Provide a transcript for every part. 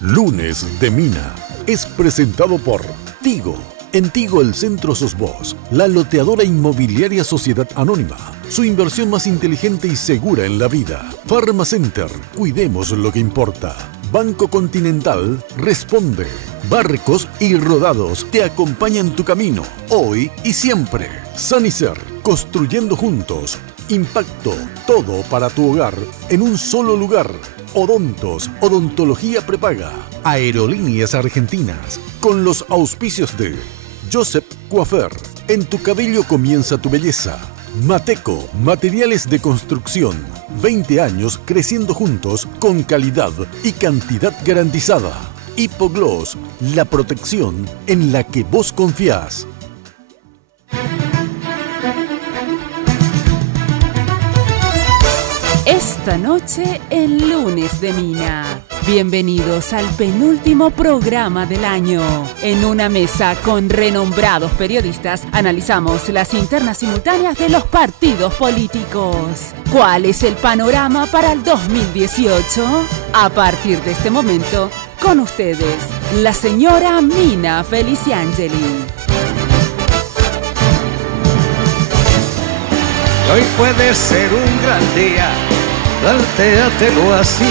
Lunes de Mina es presentado por Tigo. En Tigo el centro sos vos, la loteadora inmobiliaria Sociedad Anónima. Su inversión más inteligente y segura en la vida. Pharmacenter, cuidemos lo que importa. Banco Continental responde. Barcos y Rodados te acompañan tu camino, hoy y siempre. Sanicer, construyendo juntos. Impacto, todo para tu hogar, en un solo lugar. Odontos, odontología prepaga. Aerolíneas Argentinas, con los auspicios de Joseph Coiffeur. En tu cabello comienza tu belleza. Mateco, materiales de construcción. 20 años creciendo juntos con calidad y cantidad garantizada. Hipogloss, la protección en la que vos confiás. Esta noche en Lunes de Mina. Bienvenidos al penúltimo programa del año. En una mesa con renombrados periodistas analizamos las internas simultáneas de los partidos políticos. ¿Cuál es el panorama para el 2018? A partir de este momento, con ustedes, la señora Mina Feliciangeli. Hoy puede ser un gran día, plantéatelo así.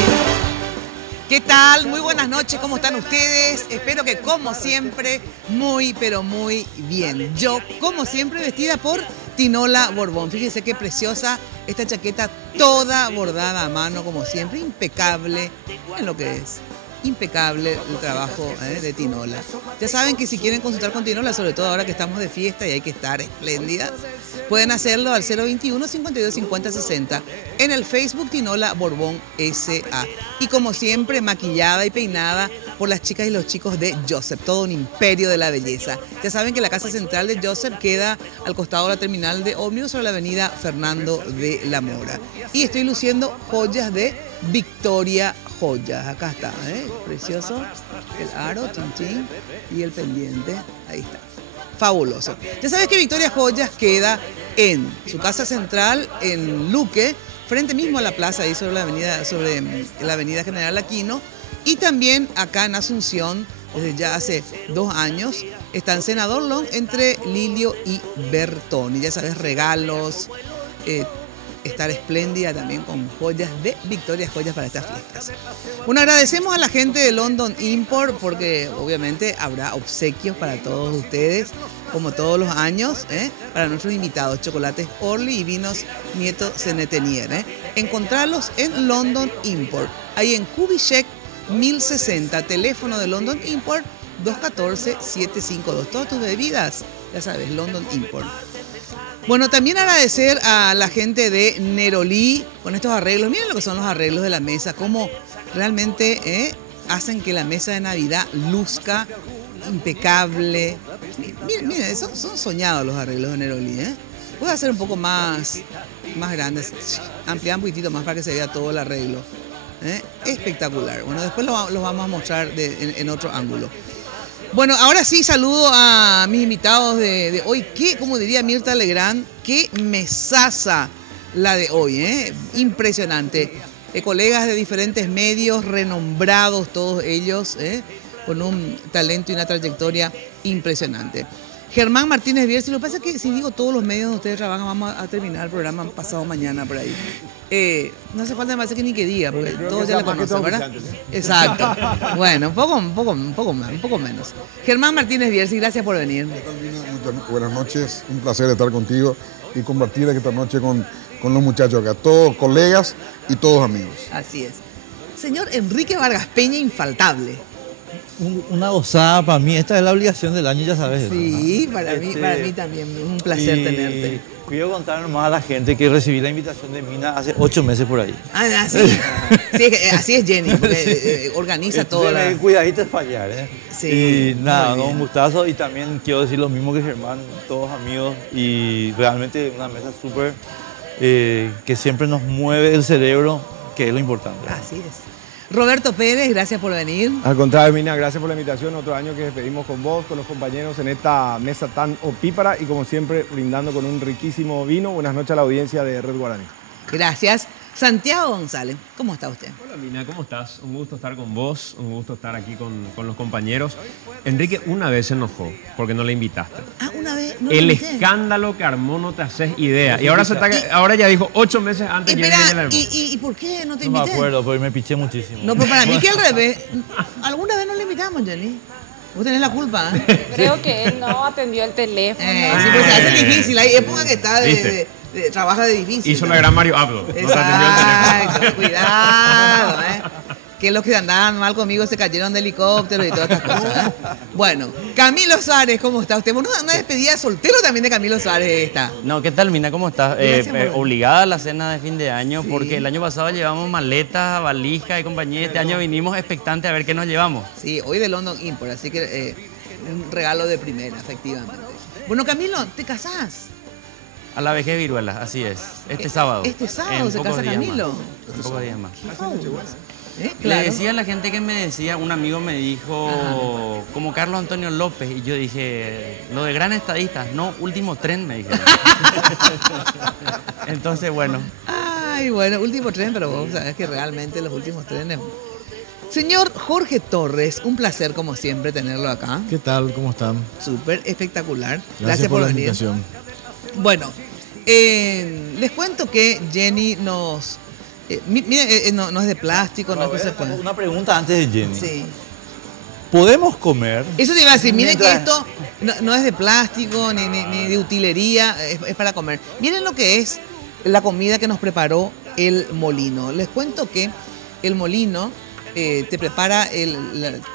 ¿Qué tal? Muy buenas noches, ¿cómo están ustedes? Espero que como siempre, muy pero muy bien. Yo, como siempre, vestida por Tinola Borbón. Fíjense qué preciosa esta chaqueta, toda bordada a mano, como siempre, impecable en lo que es. Impecable el trabajo de Tinola. Ya saben que si quieren consultar con Tinola, sobre todo ahora que estamos de fiesta y hay que estar espléndidas, pueden hacerlo al 021 52 50 60 en el Facebook Tinola Borbón S.A. Y como siempre, maquillada y peinada por las chicas y los chicos de Joseph, todo un imperio de la belleza. Ya saben que la casa central de Joseph queda al costado de la terminal de ómnibus sobre la avenida Fernando de la Mora. Y estoy luciendo joyas de Victoria Joyas. Acá está, precioso el aro, chin, y el pendiente, ahí está, fabuloso. Ya sabes que Victoria Joyas queda en su casa central en Luque, frente mismo a la plaza, ahí sobre la avenida General Aquino, y también acá en Asunción, desde ya hace 2 años, está en Senador Long entre Lilio y Bertoni. Ya sabes, regalos, estar espléndida también con joyas de Victoria Joyas para estas fiestas. Bueno, agradecemos a la gente de London Import porque obviamente habrá obsequios para todos ustedes, como todos los años, para nuestros invitados, chocolates Orly y vinos Nieto Cenetenier. Encontrarlos en London Import, ahí en Kubitschek 1060, teléfono de London Import 214-752. Todas tus bebidas, ya sabes, London Import. Bueno, también agradecer a la gente de Nerolí con estos arreglos. Miren lo que son los arreglos de la mesa, cómo realmente hacen que la mesa de Navidad luzca impecable. Miren, son soñados los arreglos de Nerolí. Puede hacer un poco más grandes, ampliar un poquitito más para que se vea todo el arreglo. Espectacular. Bueno, después los vamos a mostrar en otro ángulo. Bueno, ahora sí saludo a mis invitados de hoy. Como diría Mirta Legrand, qué mesaza la de hoy, impresionante. Colegas de diferentes medios, renombrados todos ellos, con un talento y una trayectoria impresionante. Germán Martínez Bierzi, lo que pasa es que si digo todos los medios donde ustedes trabajan, vamos a terminar el programa pasado mañana por ahí. No hace falta más que ni que diga, porque todos ya la conocen, ¿verdad? Exacto. Bueno, un poco menos. Germán Martínez Bierzi, gracias por venir. Buenas noches, un placer estar contigo y compartir esta noche con los muchachos acá, todos colegas y todos amigos. Así es. Señor Enrique Vargas Peña, infaltable. Una gozada para mí, esta es la obligación del año, ya sabes. Sí, para mí también, un placer tenerte. Quiero contar nomás a la gente que recibí la invitación de Mina hace 8 meses por ahí. Sí, así es Jenny, porque organiza todo. Cuidadito es fallar, Sí. Y nada, un gustazo, y también quiero decir lo mismo que Germán, todos amigos, y realmente una mesa súper que siempre nos mueve el cerebro, que es lo importante. Así es. Roberto Pérez, gracias por venir. Al contrario, Mina, gracias por la invitación. Otro año que despedimos con vos, con los compañeros en esta mesa tan opípara y como siempre brindando con un riquísimo vino. Buenas noches a la audiencia de Red Guaraní. Gracias. Santiago González, ¿cómo está usted? Hola Mina, ¿cómo estás? Un gusto estar con vos, un gusto estar aquí con los compañeros. Enrique una vez se enojó porque no le invitaste. Ah, una vez. No El lo invité. escándalo que armó no te haces idea. Y ahora ya dijo 8 meses antes que Espera, llegue el álbum. ¿y por qué no te No me invité? acuerdo, porque me piché muchísimo. No, pero para mí que al revés. Alguna vez no le invitamos, Jenny. Vos tenés la culpa, ¿eh? Creo que él no atendió el teléfono. Sí, pues se hace difícil. Hay época que está ¿Viste? trabaja de difícil. Hizo ¿no? la gran Mario Abdo. No te atendió el teléfono. Exacto, cuidado, ¿eh? Que los que andaban mal conmigo se cayeron de helicóptero y todas estas cosas, ¿eh? Bueno, Camilo Suárez, ¿cómo está usted? Bueno, una despedida de soltero también de Camilo Suárez esta. No, ¿qué tal, Mina? ¿Cómo estás? Gracias, amor. Obligada a la cena de fin de año, Sí. porque el año pasado llevamos maletas, valijas y compañía. Este año vinimos expectantes a ver qué nos llevamos. Sí, hoy de London Import, así que un regalo de primera, efectivamente. Bueno, Camilo, ¿te casás? A la vejez viruela, así es. Este sábado. Este sábado En se pocos casa días Camilo. más. En pocos días más. ¿Eh? Le decía a la gente que me decía, un amigo me dijo, como Carlos Antonio López, y yo dije, lo de gran estadista, no, último tren, me dijeron. Entonces, bueno. Ay, bueno, último tren, pero vos sabés que realmente los últimos trenes. Señor Jorge Torres, un placer como siempre tenerlo acá. ¿Qué tal? ¿Cómo están? Súper espectacular. Gracias por la venir. invitación. Bueno, les cuento que Jenny nos... mire, no es de plástico, no es que se pone. Una pregunta antes de Jenny. Sí. ¿Podemos comer? Eso te iba a decir, miren que Mientras- esto no es de plástico ni de utilería, es para comer. Miren lo que es la comida que nos preparó el molino. Les cuento que el molino te prepara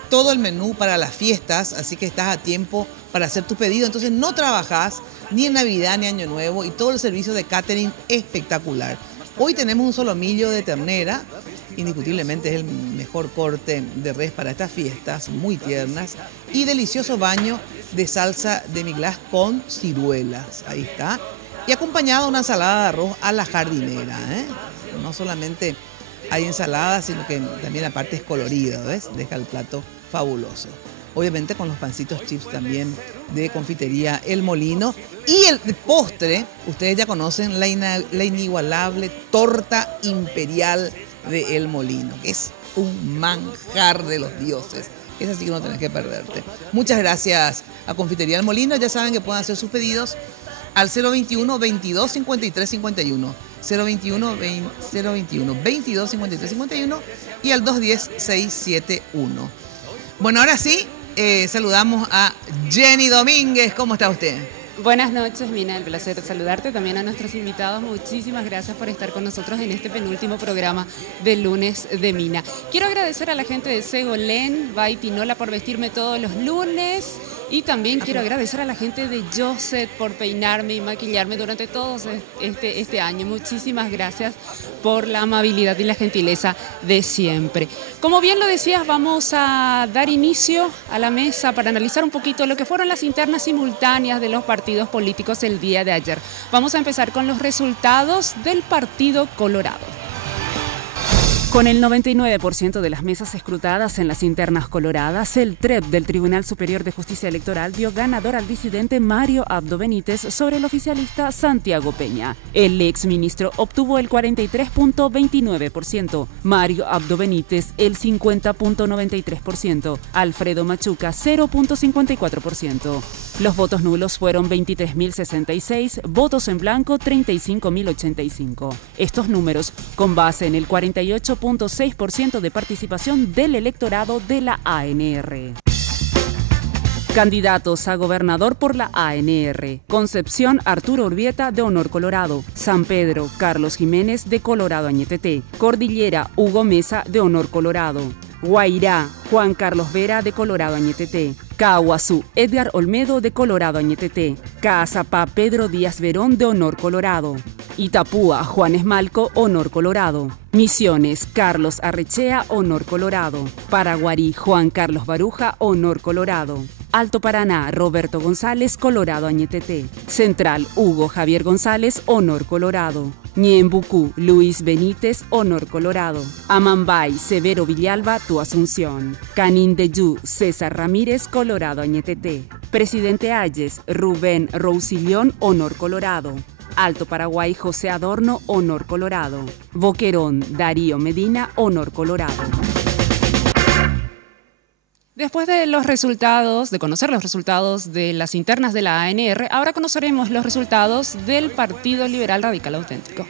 todo el menú para las fiestas, así que estás a tiempo para hacer tu pedido. Entonces no trabajas ni en Navidad ni Año Nuevo y todo el servicio de catering espectacular. Hoy tenemos un solomillo de ternera, indiscutiblemente es el mejor corte de res para estas fiestas, muy tiernas, y delicioso baño de salsa de miglas con ciruelas, ahí está, y acompañado de una ensalada de arroz a la jardinera, ¿eh? No solamente hay ensalada, sino que también aparte es colorido, ¿ves? Deja el plato fabuloso. Obviamente con los pancitos chips también de confitería El Molino. Y el postre, ustedes ya conocen la inigualable torta imperial de El Molino, que es un manjar de los dioses. Es así que no tenés que perderte. Muchas gracias a Confitería El Molino. Ya saben que pueden hacer sus pedidos al 021 22 53 51. 021 22 53 51 y al 210 671. Bueno, ahora sí, saludamos a Jenny Domínguez. ¿Cómo está usted? Buenas noches, Mina, el placer de saludarte, también a nuestros invitados. Muchísimas gracias por estar con nosotros en este penúltimo programa del lunes de Mina. Quiero agradecer a la gente de Segolén, by Tinola, por vestirme todos los lunes. Y también quiero agradecer a la gente de Joseph por peinarme y maquillarme durante todo este año. Muchísimas gracias por la amabilidad y la gentileza de siempre. Como bien lo decías, vamos a dar inicio a la mesa para analizar un poquito lo que fueron las internas simultáneas de los partidos políticos el día de ayer. Vamos a empezar con los resultados del Partido Colorado. Con el 99% de las mesas escrutadas en las internas coloradas, el TREP del Tribunal Superior de Justicia Electoral dio ganador al disidente Mario Abdo Benítez sobre el oficialista Santiago Peña. El exministro obtuvo el 43.29%, Mario Abdo Benítez el 50.93%, Alfredo Machuca 0.54%. Los votos nulos fueron 23.066, votos en blanco 35.085. Estos números con base en el 48.6% de participación del electorado de la ANR. Candidatos a gobernador por la ANR. Concepción, Arturo Urbieta, de Honor Colorado. San Pedro, Carlos Jiménez, de Colorado Añetete. Cordillera, Hugo Mesa, de Honor Colorado. Guairá, Juan Carlos Vera, de Colorado Añetete. Caguazú, Edgar Olmedo, de Colorado Añetete. Caazapá, Pedro Díaz Verón, de Honor Colorado. Itapúa, Juan Esmalco, Honor Colorado. Misiones, Carlos Arrechea, Honor Colorado. Paraguarí, Juan Carlos Baruja, Honor Colorado. Alto Paraná, Roberto González, Colorado Añetete. Central, Hugo Javier González, Honor Colorado. Ñembucú, Luis Benítez, Honor Colorado. Amambay, Severo Villalba, Tu Asunción. Canindeyú, César Ramírez, Colorado Añetete. Presidente Ayes, Rubén Roussillón, Honor Colorado. Alto Paraguay, José Adorno, Honor Colorado. Boquerón, Darío Medina, Honor Colorado. Después de conocer los resultados de las internas de la ANR, ahora conoceremos los resultados del Partido Liberal Radical Auténtico.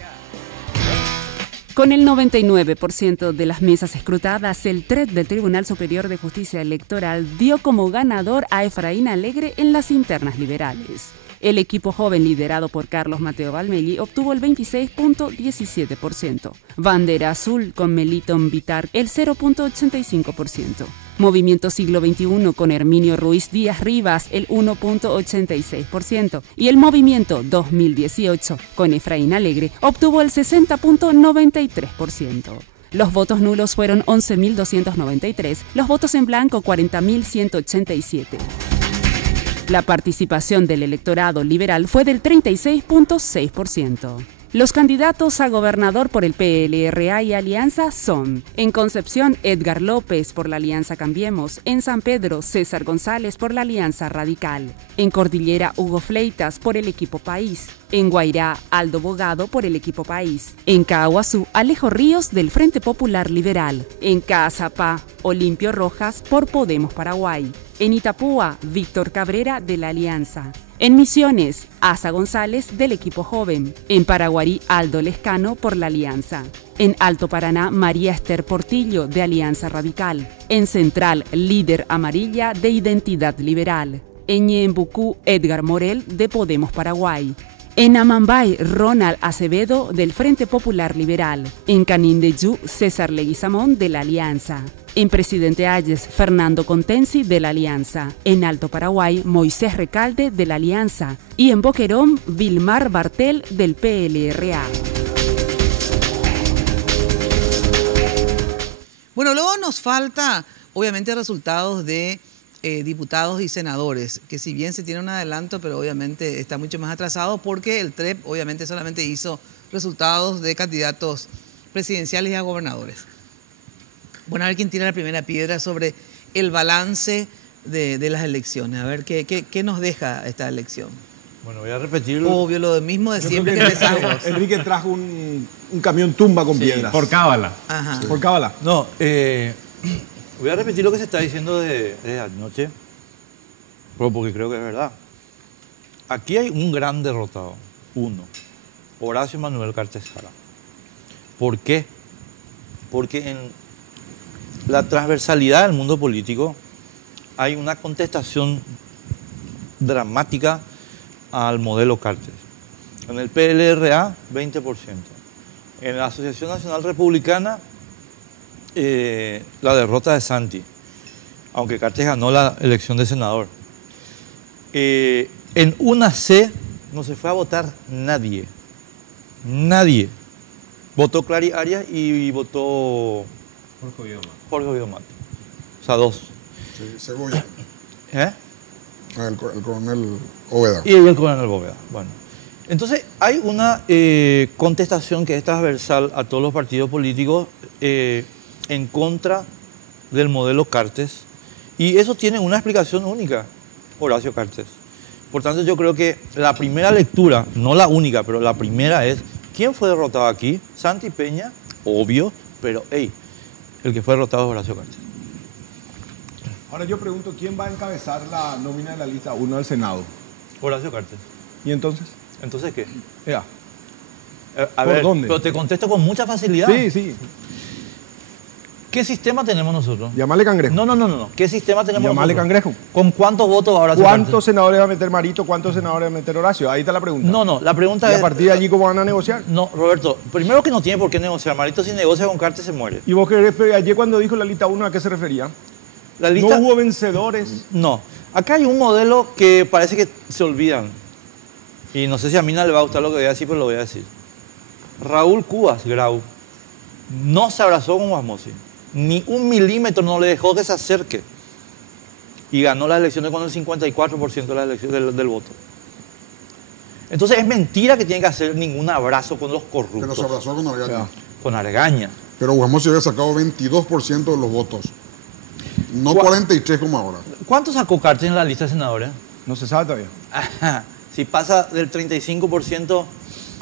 Con el 99% de las mesas escrutadas, el TRED del Tribunal Superior de Justicia Electoral dio como ganador a Efraín Alegre en las internas liberales. El equipo joven liderado por Carlos Mateo Valmelli obtuvo el 26.17%. Bandera Azul con Meliton Vitar el 0.85%. Movimiento Siglo XXI con Herminio Ruiz Díaz Rivas el 1.86%. Y el Movimiento 2018 con Efraín Alegre obtuvo el 60.93%. Los votos nulos fueron 11.293, los votos en blanco 40.187. La participación del electorado liberal fue del 36.6%. Los candidatos a gobernador por el PLRA y Alianza son: en Concepción, Edgar López por la Alianza Cambiemos; en San Pedro, César González por la Alianza Radical; en Cordillera, Hugo Fleitas por el Equipo País; en Guairá, Aldo Bogado por el Equipo País; en Caguazú, Alejo Ríos del Frente Popular Liberal; en Caazapá, Olimpio Rojas por Podemos Paraguay; en Itapúa, Víctor Cabrera de la Alianza; en Misiones, Asa González del Equipo Joven; en Paraguarí, Aldo Lescano por la Alianza; en Alto Paraná, María Esther Portillo de Alianza Radical; en Central, Líder Amarilla de Identidad Liberal; en Ñembucú, Edgar Morel de Podemos Paraguay; en Amambay, Ronald Acevedo del Frente Popular Liberal; en Canindeyú, César Leguizamón de la Alianza; en Presidente Ayes, Fernando Contensi de la Alianza; en Alto Paraguay, Moisés Recalde de la Alianza; y en Boquerón, Vilmar Bartel del PLRA. Bueno, luego nos falta, obviamente, resultados de diputados y senadores, que si bien se tiene un adelanto, pero obviamente está mucho más atrasado porque el TREP obviamente solamente hizo resultados de candidatos presidenciales y a gobernadores. Bueno, a ver quién tira la primera piedra sobre el balance de las elecciones. A ver qué nos deja esta elección. Bueno, voy a repetirlo. Obvio, lo mismo de siempre que empezamos. Enrique trajo un camión tumba con piedras. Por cábala. Ajá. Por cábala. No, voy a repetir lo que se está diciendo de anoche, porque creo que es verdad. Aquí hay un gran derrotado. Uno, Horacio Manuel Cartes Jara. ¿Por qué? Porque en la transversalidad del mundo político hay una contestación dramática al modelo Cartes. En el PLRA, 20%. En la Asociación Nacional Republicana, la derrota de Santi, aunque Cartes ganó la elección de senador. En una C no se fue a votar nadie. Nadie. Votó Clary Arias y votó Jorge Oviedo Mate. O sea, dos. Sí, Cebolla. ¿Eh? El coronel Oveda. Y el coronel Oveda. Bueno. Entonces, hay una contestación que es transversal a todos los partidos políticos en contra del modelo Cartes. Y eso tiene una explicación única, Horacio Cartes. Por tanto, yo creo que la primera lectura, no la única, pero la primera es, ¿quién fue derrotado aquí? Santi Peña, obvio, pero el que fue derrotado es Horacio Cartes. Ahora yo pregunto, ¿quién va a encabezar la nómina de la lista 1 al Senado? Horacio Cartes. ¿Y entonces? ¿Entonces qué? Ya. A ¿Por ver, dónde? pero te contesto con mucha facilidad. Sí, sí. ¿Qué sistema tenemos nosotros? Llamale cangrejo. No. ¿Qué sistema tenemos Llamale nosotros? cangrejo. ¿Con cuántos votos va Horacio ¿Cuántos Cartes? senadores va a meter Marito? ¿Cuántos senadores va a meter Horacio? Ahí está la pregunta. No, la pregunta ¿Y es... a partir de allí cómo van a negociar? No, Roberto, primero que no tiene por qué negociar. Marito, si negocia con Cartes se muere. ¿Y vos querés, ayer cuando dijo la lista 1, a qué se refería? La lista... ¿No hubo vencedores? No. Acá hay un modelo que parece que se olvidan. Y no sé si a Mina le va a gustar lo que voy a decir, pero lo voy a decir. Raúl Cubas Grau no se abrazó con Guasmosi. Ni un milímetro no le dejó que se acerque. Y ganó las elecciones con el 54% de las elecciones del voto. Entonces es mentira que tiene que hacer ningún abrazo con los corruptos. Pero se abrazó con Argaña. Con Argaña. Pero Guasmosi había sacado 22% de los votos. No 43 como ahora. ¿Cuánto sacó Cartes en la lista de senadores? No se sabe todavía. Ajá. Si pasa del 35%,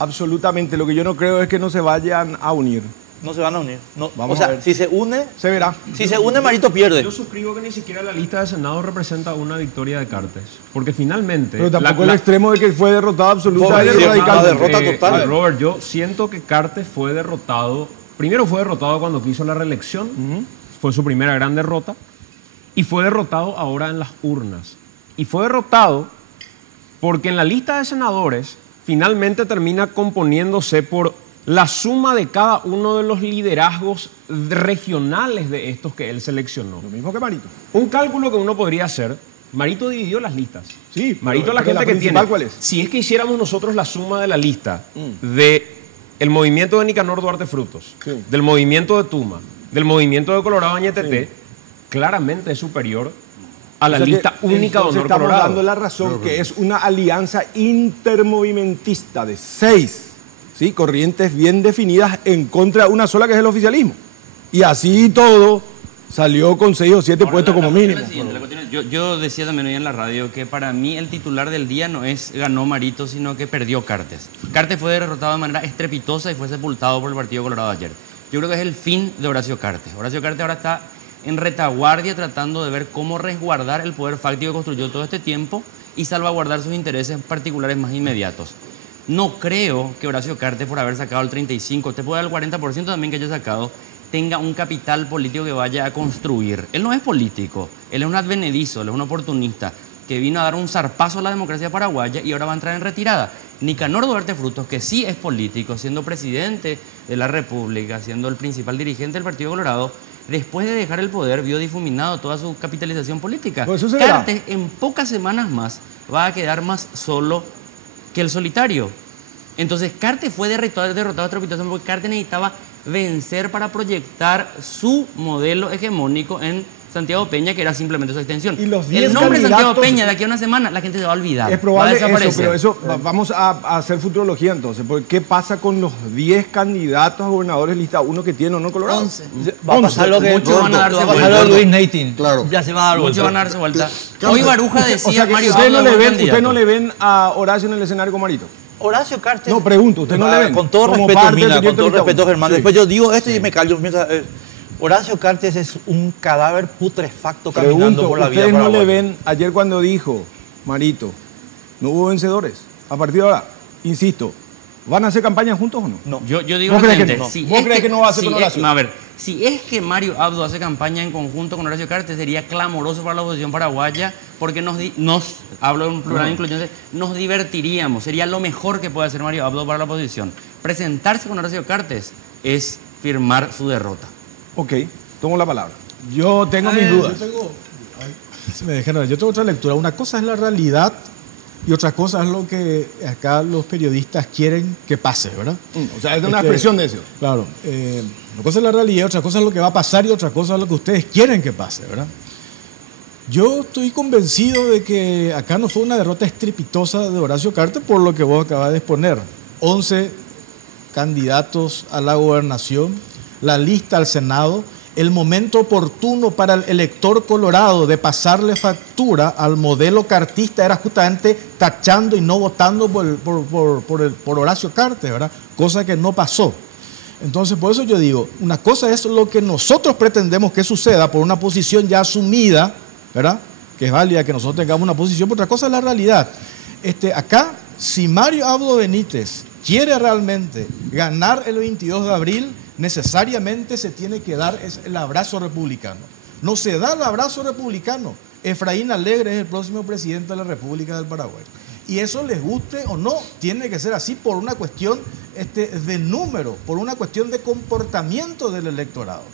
Absolutamente. Lo que yo no creo es que no se vayan a unir. No se van a unir. No, Vamos o sea, a ver. si se une, se verá. Si se une, Marito pierde. Yo suscribo que ni siquiera la lista de Senado representa una victoria de Cartes. Porque finalmente... Pero tampoco el extremo de que fue derrotado absolutamente radicalmente. Robert, yo siento que Cartes fue derrotado... Primero fue derrotado cuando quiso la reelección. Fue su primera gran derrota. Y fue derrotado ahora en las urnas. Y fue derrotado porque en la lista de senadores finalmente termina componiéndose por la suma de cada uno de los liderazgos regionales de estos que él seleccionó. Lo mismo que Marito. Un cálculo que uno podría hacer, Marito dividió las listas. Sí, Marito, la gente que tiene. ¿Cuál es? Si es que hiciéramos nosotros la suma de la lista de el movimiento de Nicanor Duarte Frutos, del movimiento de Tuma, del movimiento de Colorado Añetete, claramente es superior a la lista única de Honor estamos Colorado. Dando la razón que es una alianza intermovimentista de 6 corrientes bien definidas en contra de una sola que es el oficialismo. Y así todo salió con 6 o 7 puestos como mínimo. Yo decía también hoy en la radio que para mí el titular del día no es ganó Marito, sino que perdió Cartes. Cartes fue derrotado de manera estrepitosa y fue sepultado por el Partido Colorado ayer. Yo creo que es el fin de Horacio Cartes. Horacio Cartes ahora está en retaguardia tratando de ver cómo resguardar el poder fáctico que construyó todo este tiempo y salvaguardar sus intereses particulares más inmediatos. No creo que Horacio Cartes, por haber sacado el 35%, usted puede dar el 40% también que haya sacado, tenga un capital político que vaya a construir. Él no es político, él es un advenedizo, él es un oportunista que vino a dar un zarpazo a la democracia paraguaya y ahora va a entrar en retirada. Nicanor Duarte Frutos, que sí es político, siendo presidente de la República, siendo el principal dirigente del Partido Colorado, después de dejar el poder, vio difuminado toda su capitalización política. Pues Cartes, en pocas semanas más, va a quedar más solo que el solitario. Entonces, Cartes fue derrotado estrepitosamente porque Cartes necesitaba vencer para proyectar su modelo hegemónico en Santiago Peña, que era simplemente su extensión. Y los 10 el nombre candidatos, Santiago Peña, de aquí a una semana, la gente se va a olvidar. Es probable va a eso, pero eso, vamos a hacer futurología entonces. Porque ¿qué pasa con los 10 candidatos a gobernadores lista 1 que tienen o no Colorado? 11. Va a pasar lo que muchos van a darse va a pasar lo de Luis Nating. Claro. Ya se va a dar vuelta. Muchos van a darse vuelta. Hoy Baruja decía, O sea, que Mario, usted Abdo no le ven a Horacio en el escenario con Marito. Horacio Cartes. No, pregunto, ¿usted no le ven? Con todo Como respeto, parte del Mina, con proyecto todo Lista respeto, uno. Germán. Sí. Después yo digo esto y me callo. Horacio Cartes es un cadáver putrefacto caminando Pregunto, por la vida ¿ustedes no le paraguaya. ven ayer cuando dijo Marito, no hubo vencedores? A partir de ahora, insisto, ¿van a hacer campaña juntos o no? No. Yo digo ¿Vos lo crees que siguiente, no? si ¿Vos es crees que no va a hacer con Horacio? A ver, si es que Mario Abdo hace campaña en conjunto con Horacio Cartes, sería clamoroso para la oposición paraguaya, porque hablo en plural incluyente, nos divertiríamos. Sería lo mejor que puede hacer Mario Abdo para la oposición. Presentarse con Horacio Cartes es firmar su derrota. Ok, tomo la palabra. Yo tengo mis dudas. Yo tengo otra lectura. Una cosa es la realidad y otra cosa es lo que acá los periodistas quieren que pase, ¿verdad? O sea, es una expresión de eso. Claro. Una cosa es la realidad, otra cosa es lo que va a pasar y otra cosa es lo que ustedes quieren que pase, ¿verdad? Yo estoy convencido de que acá no fue una derrota estrepitosa de Horacio Cartes por lo que vos acabas de exponer. 11 candidatos a la gobernación, la lista al Senado, el momento oportuno para el elector colorado de pasarle factura al modelo cartista era justamente tachando y no votando por Horacio Cartes, ¿verdad? Cosa que no pasó. Entonces, por eso yo digo, una cosa es lo que nosotros pretendemos que suceda por una posición ya asumida, ¿verdad? Que es válida que nosotros tengamos una posición, pero otra cosa es la realidad. Acá, si Mario Abdo Benítez quiere realmente ganar el 22 de abril, necesariamente se tiene que dar el abrazo republicano. No se da el abrazo republicano. Efraín Alegre es el próximo presidente de la República del Paraguay. Y eso les guste o no, tiene que ser así por una cuestión de número, por una cuestión de comportamiento del electorado.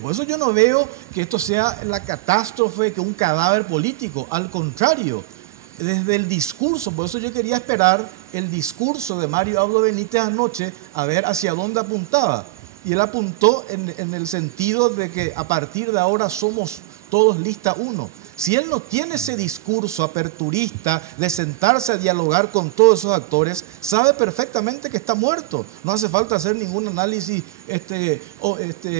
Por eso yo no veo que esto sea la catástrofe, que un cadáver político. Al contrario, desde el discurso, por eso yo quería esperar el discurso de Mario Abdo Benítez anoche a ver hacia dónde apuntaba. Y él apuntó en el sentido de que a partir de ahora somos todos lista 1. Si él no tiene ese discurso aperturista de sentarse a dialogar con todos esos actores, sabe perfectamente que está muerto. No hace falta hacer ningún análisis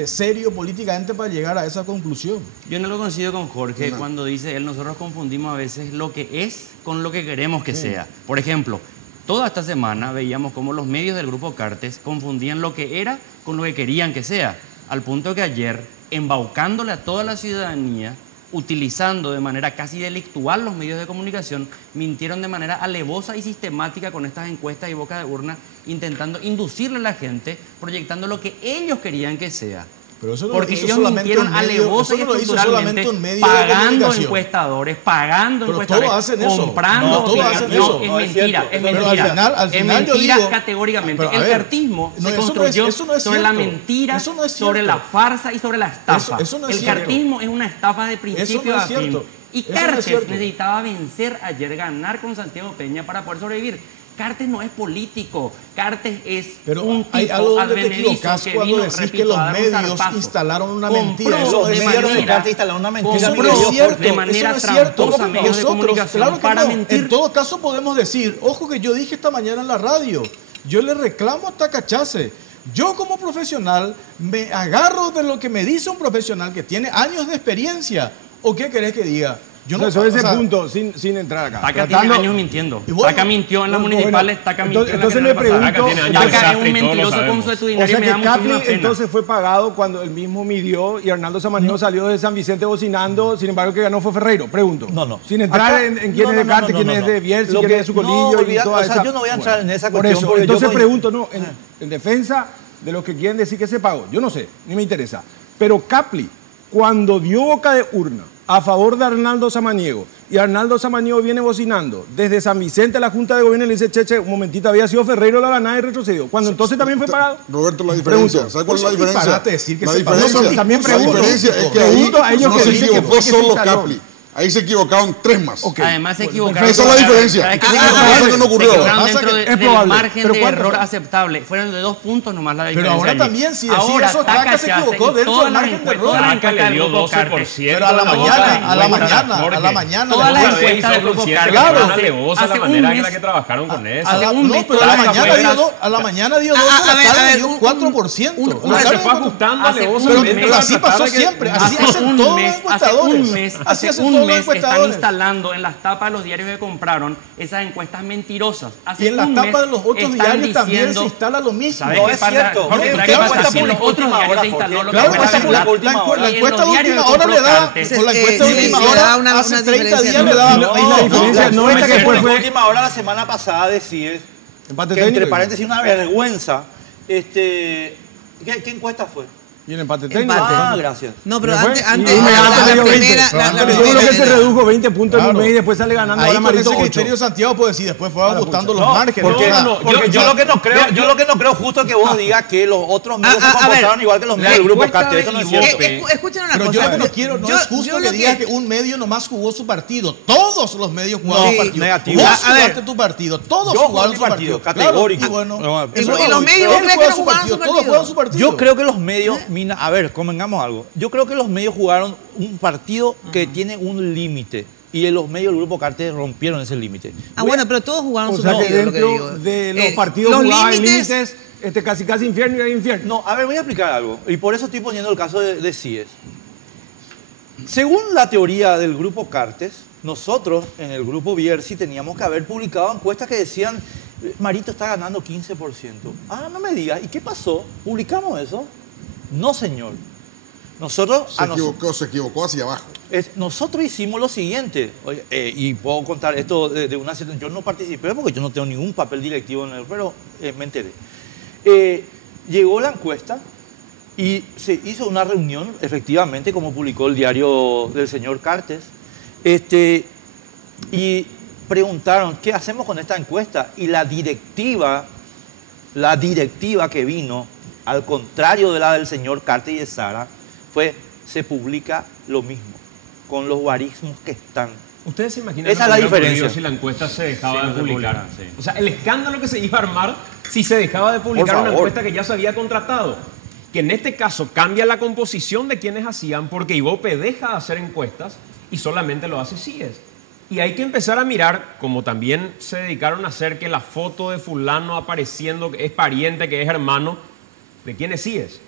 serio políticamente para llegar a esa conclusión. Yo no lo coincido con Jorge cuando dice él, nosotros confundimos a veces lo que es con lo que queremos que sea. Por ejemplo, Toda esta semana veíamos cómo los medios del Grupo Cartes confundían lo que era con lo que querían que sea, al punto que ayer, embaucándole a toda la ciudadanía, utilizando de manera casi delictual los medios de comunicación, mintieron de manera alevosa y sistemática con estas encuestas y boca de urna, intentando inducirle a la gente, proyectando lo que ellos querían que sea. Pero eso no porque lo hizo ellos solamente mintieron un medio, alevosa y eso no lo hizo estructuralmente, solamente un medio de pagando comunicación. encuestadores, pagando Pero encuestadores, todos hacen eso. comprando No, todos hacen opinión. eso. Es No, es mentira, cierto. es Pero mentira. al final es yo mentira digo- categóricamente. Pero, a El ver, cartismo no, se eso no es- construyó eso no es sobre la cierto. mentira, Eso no es sobre cierto. la farsa y sobre la estafa. Eso no es El cierto. cartismo es una estafa de Eso principio no es a fin. cierto. Y Eso no es Cartes cierto. necesitaba vencer ayer, ganar con Santiago Peña para poder sobrevivir. Cartes no es político, Cartes es Pero un tipo hay algo donde te advenedizo equivocas que cuando vino, decís repito, que los a dar un medios zarpazo. instalaron una Compró mentira. Eso de es manera- cierto. Cartes instalaron una mentira. Eso no es cierto. de manera Eso no es cierto. tramposa medios de comunicación Claro que para no. mentir. En todo caso podemos decir, ojo que yo dije esta mañana en la radio, yo le reclamo a Tacachase. Yo como profesional me agarro de lo que me dice un profesional que tiene años de experiencia. ¿O qué querés que diga? Yo no sobre ese o sea, punto, sin entrar acá. Taca tiene años mintiendo. Y bueno, Taca mintió en las municipales, Taca mintió en la entonces me general pasada. pregunto- Taca tiene años de Taca es desastre un y todos lo mentiroso sabemos. consuetudinario O sea y me da que Capli muchísima pena. entonces fue pagado cuando él mismo midió y Arnaldo Samaniego salió de San Vicente bocinando, sin embargo el que ganó fue Ferreiro, pregunto. No. Sin entrar Acá- en quién no, es de no, Carte, no, quién no, es no. de Bielsi, Lo quién que- es de Sucolillo no, y olvida- toda o sea, esa. yo no voy a entrar en esa Por cuestión eso, porque yo entonces coincido- pregunto, no, en defensa de los que quieren decir que se pagó, yo no sé, ni me interesa. Pero Capli, cuando dio boca de urna a favor de Arnaldo Samaniego, y Arnaldo Samaniego viene bocinando desde San Vicente a la Junta de Gobierno y le dice, che, un momentito, había sido Ferreiro la ganada y retrocedió. Cuando entonces también fue pagado. Roberto, la diferencia. Pregunto. ¿Sabes cuál es la Eso es diferencia? disparate decir que la se pagó. diferencia, No, pero también la pregunto. diferencia es que Pregunto a ahí ellos no que se dicen que equivocó fue que se solo instaló. Capli. Ahí se equivocaron 3 más. Ok. Además se equivocaron. Esa es la diferencia. ¿Sabes qué? Ah, Se ah, equivocaron eso que no ocurrió. se equivocaron Pasa dentro que de- es del probable. margen Pero de ¿cuánto error fue? aceptable. Fueron de 2 puntos nomás la Pero diferencia. ahora allí. también, si decís Ahora, eso, Taca se Taca equivocó hace dentro todas del las margen de encuestas, error. todas las Taca encuestas le del dio Grupo 12%. Cartes. Pero a la mañana, Todas las Jorge. encuestas del Grupo Cartes. Claro. Una alevosa la hace un manera en mes- la que trabajaron con eso. hace un mes pero a la todas las mañana encuestas- dio a la mañana dio 12, a a la ver, tarde a ver, dio un- 4%. Pero se fue ajustando hace alevosamente un mes- Pero así para tratar pasó de que- siempre. Así Hace hacen un todos los mes, encuestadores. Así hace hacen un todos los mes están encuestadores. instalando en las tapas de los diarios que compraron esas encuestas mentirosas. Hace Y en las un tapas mes de los otros están diarios también diciendo- se instala lo mismo. ¿Sabes No qué es pasa? cierto. Jorge, Jorge, ¿sabes qué la pasa? encuesta Si en los publicó otros última diarios hora, se instaló Jorge. lo Claro, que esa fue publicó la última hora. la y en encuesta los de diarios última que hora le compró da, Cartes, por la encuesta de sí, última le hora, da una hace 30 diferencia, días ¿no? le da. Y la diferencia no es La que encuesta después que fue última hora la semana pasada decía empate que técnico. entre paréntesis una vergüenza. ¿Qué encuesta fue? Y el empate técnico. Empate. Ah, gracias. No, pero ¿Me fue? antes, Y antes, un mes antes la le dio 20. primera, Pero la antes Yo le creo dio que se redujo 20 puntos en un Claro. mes y después sale ganando Ahí ahora con ese Marito 8. criterio Santiago puede decir, después fue ajustando los No, márgenes. porque, o sea, porque yo lo que no creo justo es que vos digas que los otros medios se a ver, comportaron igual que los medios del grupo Cartes. Eso no es cierto. escuchen una Pero cosa. yo lo que no quiero, no Yo- es justo yo que lo digas que un medio nomás jugó su partido. Todos los medios jugaron No, su partido. negativo. Vos A ver. jugaste tu partido. Todos Yo jugaron jugué su mi partido. partido, categórico. Claro, y bueno, No, eso y es los obvio. medios, Él ¿vos crees que juega no su jugaron partido, su todos partido? juegan su partido. Yo creo que los medios, a ver, convengamos algo. Yo creo que los medios jugaron un partido que tiene un límite. Y los medios del Grupo Cartes rompieron ese límite. Bueno, pero todos jugaron O su sea que partido, lo que dentro digo. de los partidos los jugados en límites, límites, casi infierno y hay infierno. No, a ver, voy a explicar algo. Y por eso estoy poniendo el caso de CIES. Según la teoría del Grupo Cartes, nosotros en el Grupo Bielsi teníamos que haber publicado encuestas que decían Marito está ganando 15%. Ah, no me digas. ¿Y qué pasó? ¿Publicamos eso? No, señor. Nosotros... Se equivocó hacia abajo. Nosotros hicimos lo siguiente, oye, y puedo contar esto de una situación, yo no participé porque yo no tengo ningún papel directivo en él, pero me enteré. Llegó la encuesta y se hizo una reunión, efectivamente, como publicó el diario del señor Cartes, y preguntaron, ¿qué hacemos con esta encuesta? Y la directiva que vino, al contrario de la del señor Cartes y de Sara, se publica lo mismo, con los guarismos que están. Ustedes se imaginan Esa es lo la que hubiera diferencia. ocurrido si la encuesta se dejaba Sí, de no se publicar. publica, sí. O sea, el escándalo que se iba a armar si se dejaba de publicar Por una favor. encuesta que ya se había contratado. Que en este caso cambia la composición de quienes hacían porque Ibope deja de hacer encuestas y solamente lo hace CIES. Y hay que empezar a mirar, como también se dedicaron a hacer que la foto de fulano apareciendo que es pariente, que es hermano, ¿de quién es CIES?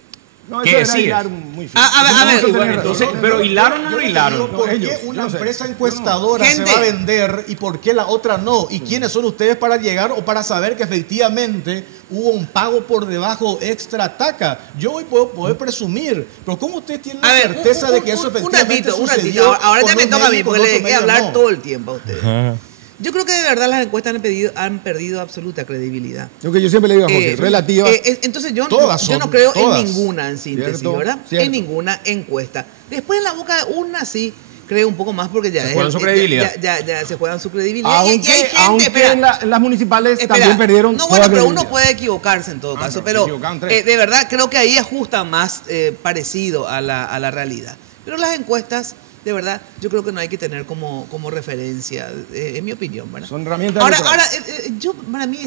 No, ¿Qué eso era decide? hilar muy fino. A ver, Sí, bueno, entonces, pero hilaron o no hilaron. ¿Por ellos, qué una yo no sé. empresa encuestadora Gente. se va a vender y por qué la otra no? ¿Y quiénes son ustedes para llegar o para saber que efectivamente hubo un pago por debajo extra taca? Yo hoy puedo poder presumir, pero ¿cómo ustedes tienen la certeza de que eso efectivamente un sucedió? ratito. Ahora ya con me un toca a mí, medio y porque con le otro dejé medio hablar no? todo el tiempo a ustedes. Yo creo que de verdad las encuestas han perdido absoluta credibilidad. Lo que yo siempre le digo a Jorge, relativa. Entonces yo Todas no son, creo todas. en ninguna, en síntesis, Cierto, ¿verdad? cierto. En ninguna encuesta. Después en la boca de una sí creo un poco más porque ya Se juegan su credibilidad. Ya se juegan su credibilidad. Y hay Aunque, gente, aunque espera, en las municipales espera. también perdieron. No, toda bueno, pero credibilidad. uno puede equivocarse en todo caso. no, Pero se equivocaron tres. de verdad creo que ahí ajusta más parecido a la realidad. Pero las encuestas, de verdad, yo creo que no hay que tener como referencia, en mi opinión, ¿verdad? Son herramientas Ahora, electorales. yo, para mí,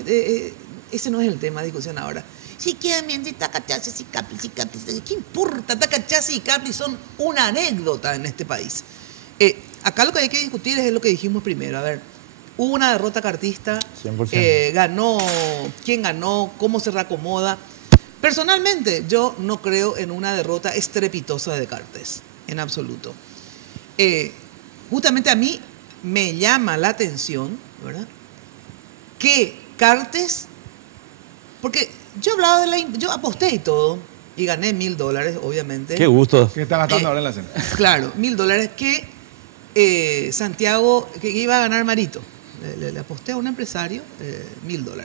ese no es el tema de discusión ahora. Si quieren bien, si Tacachasi, si Capri, ¿qué importa? Tacachasi y Capri son una anécdota en este país. Acá lo que hay que discutir es lo que dijimos primero. A ver, hubo una derrota cartista, 100%. ganó, quién ganó, cómo se reacomoda. Personalmente, yo no creo en una derrota estrepitosa de Cartes, en absoluto. Justamente a mí me llama la atención, ¿verdad?, que Cartes, porque yo hablaba yo aposté y todo, y gané $1.000, obviamente. Qué gusto. ¿Qué está gastando ahora en la cena? Claro, $1.000 que Santiago, que iba a ganar Marito. Le aposté a un empresario $1.000.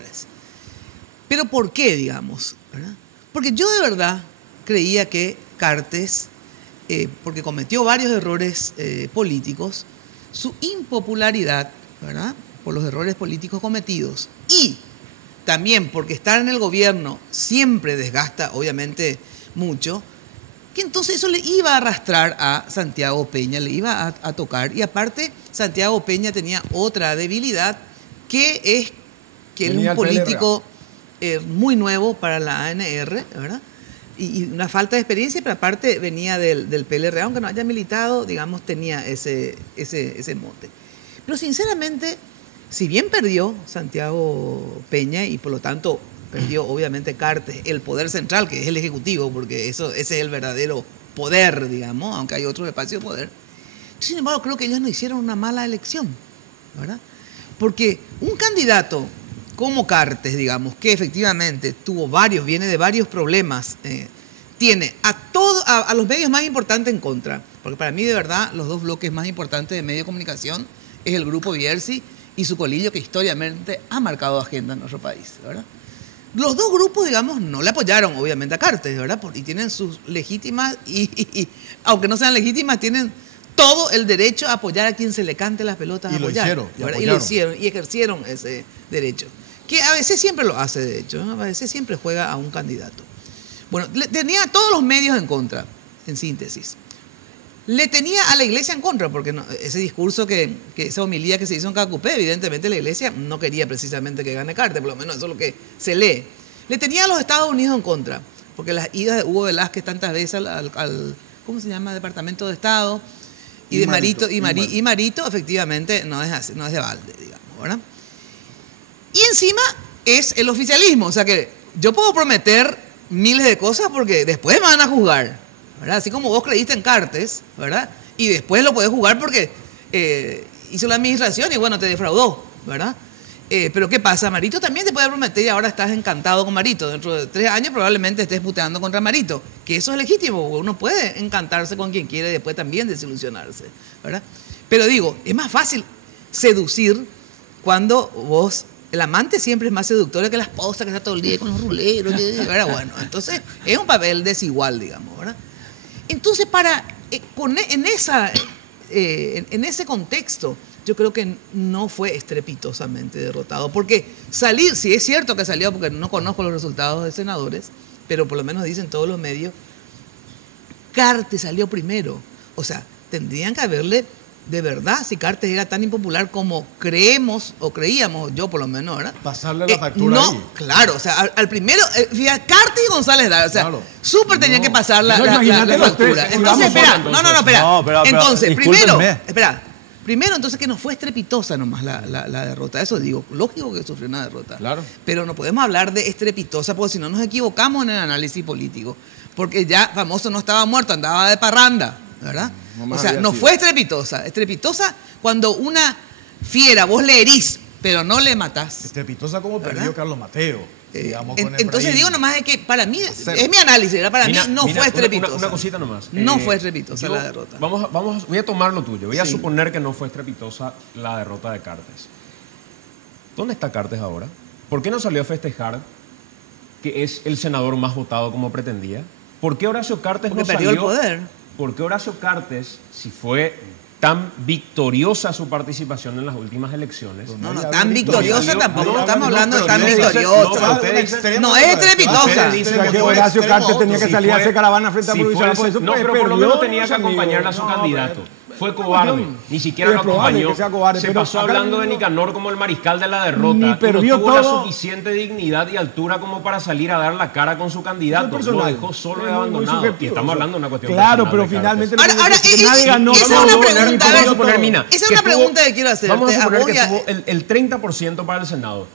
Pero ¿por qué, digamos? ¿Verdad? Porque yo de verdad creía que Cartes, porque cometió varios errores políticos, su impopularidad, ¿verdad?, por los errores políticos cometidos, y también porque estar en el gobierno siempre desgasta, obviamente, mucho, que entonces eso le iba a arrastrar a Santiago Peña, le iba a tocar. Y aparte, Santiago Peña tenía otra debilidad, que es que él es un político muy nuevo para la ANR, ¿verdad? Y una falta de experiencia, pero aparte venía del PLR, aunque no haya militado, digamos, tenía ese mote. Pero sinceramente, si bien perdió Santiago Peña y por lo tanto perdió obviamente Cartes el poder central, que es el Ejecutivo, porque ese es el verdadero poder, digamos, aunque hay otros espacios de poder. Sin embargo, creo que ellos no hicieron una mala elección, ¿verdad? Porque un candidato como Cartes, digamos, que efectivamente viene de varios problemas, tiene a los medios más importantes en contra, porque para mí de verdad los dos bloques más importantes de medio de comunicación es el Grupo Bierzi y su colillo, que históricamente ha marcado agenda en nuestro país, ¿verdad? Los dos grupos, digamos, no le apoyaron obviamente a Cartes, ¿verdad? Y tienen sus legítimas, y aunque no sean legítimas, tienen todo el derecho a apoyar a quien se le cante las pelotas a apoyar. Y lo hicieron, y ejercieron ese derecho. Que a veces siempre lo hace, de hecho, ¿no? A veces siempre juega a un candidato. Bueno, tenía a todos los medios en contra, en síntesis. Le tenía a la iglesia en contra, porque ese discurso, esa homilía que se hizo en Cacupé, evidentemente la iglesia no quería precisamente que gane Cartes, por lo menos eso es lo que se lee. Le tenía a los Estados Unidos en contra, porque las idas de Hugo Velázquez tantas veces al ¿cómo se llama?, Departamento de Estado, y de Marito, y Marito, efectivamente, no es de balde, digamos, ¿verdad? Y encima es el oficialismo, o sea que yo puedo prometer miles de cosas porque después me van a juzgar, ¿verdad? Así como vos creíste en Cartes, ¿verdad? Y después lo podés jugar porque hizo la administración y bueno, te defraudó, ¿verdad? Pero ¿qué pasa? Marito también te puede prometer y ahora estás encantado con Marito. Dentro de 3 años probablemente estés puteando contra Marito, que eso es legítimo, uno puede encantarse con quien quiere y después también desilusionarse, ¿verdad? Pero digo, es más fácil seducir cuando vos... El amante siempre es más seductor que la esposa que está todo el día con los ruleros, ¿verdad? Bueno, entonces es un papel desigual, digamos, ¿verdad? Entonces, en ese contexto, yo creo que no fue estrepitosamente derrotado. Porque sí es cierto que salió, porque no conozco los resultados de senadores, pero por lo menos dicen todos los medios, Cartes salió primero. O sea, tendrían que haberle... De verdad, si Cartes era tan impopular como creíamos, yo por lo menos, ¿verdad? Pasarle la factura ahí. Claro, o sea, al primero, fíjate, Cartes y González Dara, o sea, claro, súper tenían que pasar la factura. Entonces, espera, espera. Entonces, primero, entonces que no fue estrepitosa nomás la derrota. Eso digo, lógico que sufrió una derrota. Claro. Pero no podemos hablar de estrepitosa porque si no nos equivocamos en el análisis político. porque ya Famoso no estaba muerto, andaba de parranda, ¿verdad? O sea, no fue estrepitosa. Estrepitosa cuando una fiera vos le herís, pero no le matás. Estrepitosa como perdió Carlos Mateo. Digamos, con Entonces Efraín. digo nomás de que para mí, es mi análisis, ¿verdad? Para mí no fue estrepitosa. Una cosita nomás. No fue estrepitosa la derrota. Voy a tomar lo tuyo. Voy a suponer que no fue estrepitosa la derrota de Cartes. ¿Dónde está Cartes ahora? ¿Por qué no salió a festejar que es el senador más votado como pretendía? ¿Por qué Horacio Cartes Porque no perdió salió? el poder. ¿Por qué Horacio Cartes, si fue tan victoriosa su participación en las últimas elecciones? No, tan victoriosa tampoco. No, estamos hablando de tan ustedes dicen- victoriosa. No es estrepitosa. Ustedes dicen que Horacio Cartes tenía que salir a hacer caravana frente a si provincial. fue- Por eso no, pues, pero por lo perdió, menos tenía que amigo. acompañarle a su No, candidato. Fue Cuestión. cobarde, ni siquiera lo Es probable acompañó. que sea cobarde, Se pero pasó acá hablando de no- Nicanor como el mariscal de la derrota. Ni Y perdió no tuvo la todo. suficiente dignidad y altura como para salir a dar la cara con su candidato. Muy Lo personal. dejó solo y Es muy abandonado. subjetivo Y estamos eso. hablando de una cuestión Claro, personal pero de Cartes. finalmente Ahora, nadie ganó. esa es todo, una todo, pregunta. todo, Vamos a suponer, todo. Mina, Esa es que una estuvo- pregunta que quiero hacerte. Vamos a suponer que Voy a- estuvo el 30% para el Senado.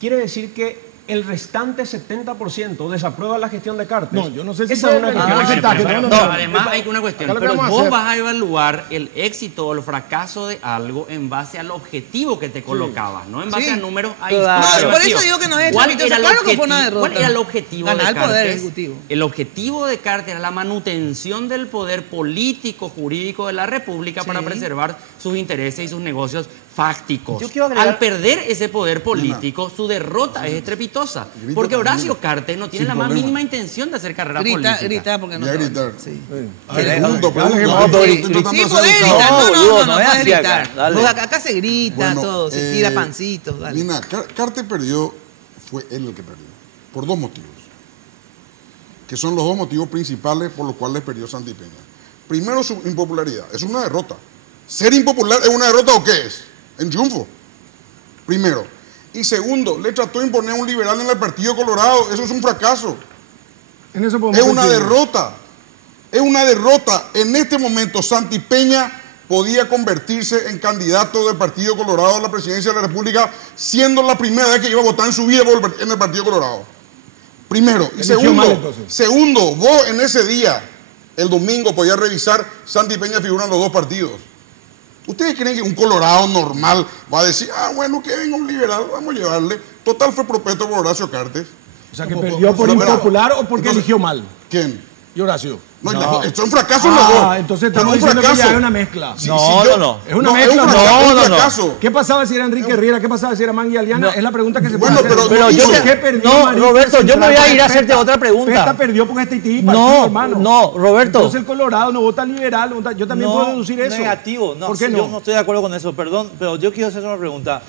Quiere decir que el restante 70% desaprueba la gestión de Cartes. No, yo no sé si esa fue es una el cuestión porcentaje, excepcional. No, además hay una cuestión. Acá lo que Pero vamos a vos hacer- vas a evaluar el éxito o el fracaso de algo en base al objetivo que te colocabas, no en base Sí. a números Claro. No, por eso digo que no es ¿Cuál estrepitosa. era el Claro que fue una objetivo? derrota. ¿Cuál era el objetivo Ganar de el poder Cartes? ejecutivo. El objetivo de Cartes era la manutención del poder político, jurídico de la República para preservar sus intereses y sus negocios fácticos. Yo quiero agregar- Al perder ese poder político, su derrota es estrepitosa. Porque Horacio Cartes no tiene Sin la más problema. mínima intención de hacer carrera Grita, política. grita porque no Voy a está- gritar. Sí. Pregunto. No, pero Estoy tratando Sí, de poder hacer- gritar. No, boludo, no no es puedes así acá. gritar. Dale. Pues acá se grita Bueno, todo, se tira pancitos. Dale. Lina, Cartes perdió, fue él el que perdió, por dos motivos, que son los dos motivos principales por los cuales perdió Santi Peña. Primero, su impopularidad, es una derrota. ¿Ser impopular es una derrota o qué es? En triunfo. Primero. Y segundo, le trató de imponer a un liberal en el Partido Colorado, eso es un fracaso. En eso podemos Es una coincidir. derrota. Es una derrota. En este momento, Santi Peña podía convertirse en candidato del Partido Colorado a la presidencia de la República, siendo la primera vez que iba a votar en su vida en el Partido Colorado. Primero. Y Eligió mal, segundo, entonces. vos en ese día, el domingo, podías revisar, Santi Peña figura en los dos partidos. ¿Ustedes creen que un colorado normal va a decir, bueno, que venga un liberal, vamos a llevarle? Total fue propuesto por Horacio Cartes. O sea, que perdió por impopular o porque Entonces, eligió mal. ¿Quién? Y Horacio. No, esto es un fracaso en los dos. Entonces Pero estamos un diciendo que fracaso. ya es una mezcla. Sí, No, sí, no. Es una No, mezcla. es un fracaso. ¿Qué pasaba si era Enrique Herrera? ¿Qué pasaba si era Mangui Aliana? No. Es la pregunta que se Bueno, puede hacer. pero yo ¿Por te- qué perdió no, Marito Roberto, yo me voy a Central? ir a hacerte Peta- otra pregunta. Peta perdió porque este TI No, hermano. no, Roberto. Entonces el Colorado no vota liberal. no vota- Yo también puedo deducir eso. Negativo, no, ¿Por qué no? yo no estoy de acuerdo con eso, perdón, pero yo quiero hacer una pregunta.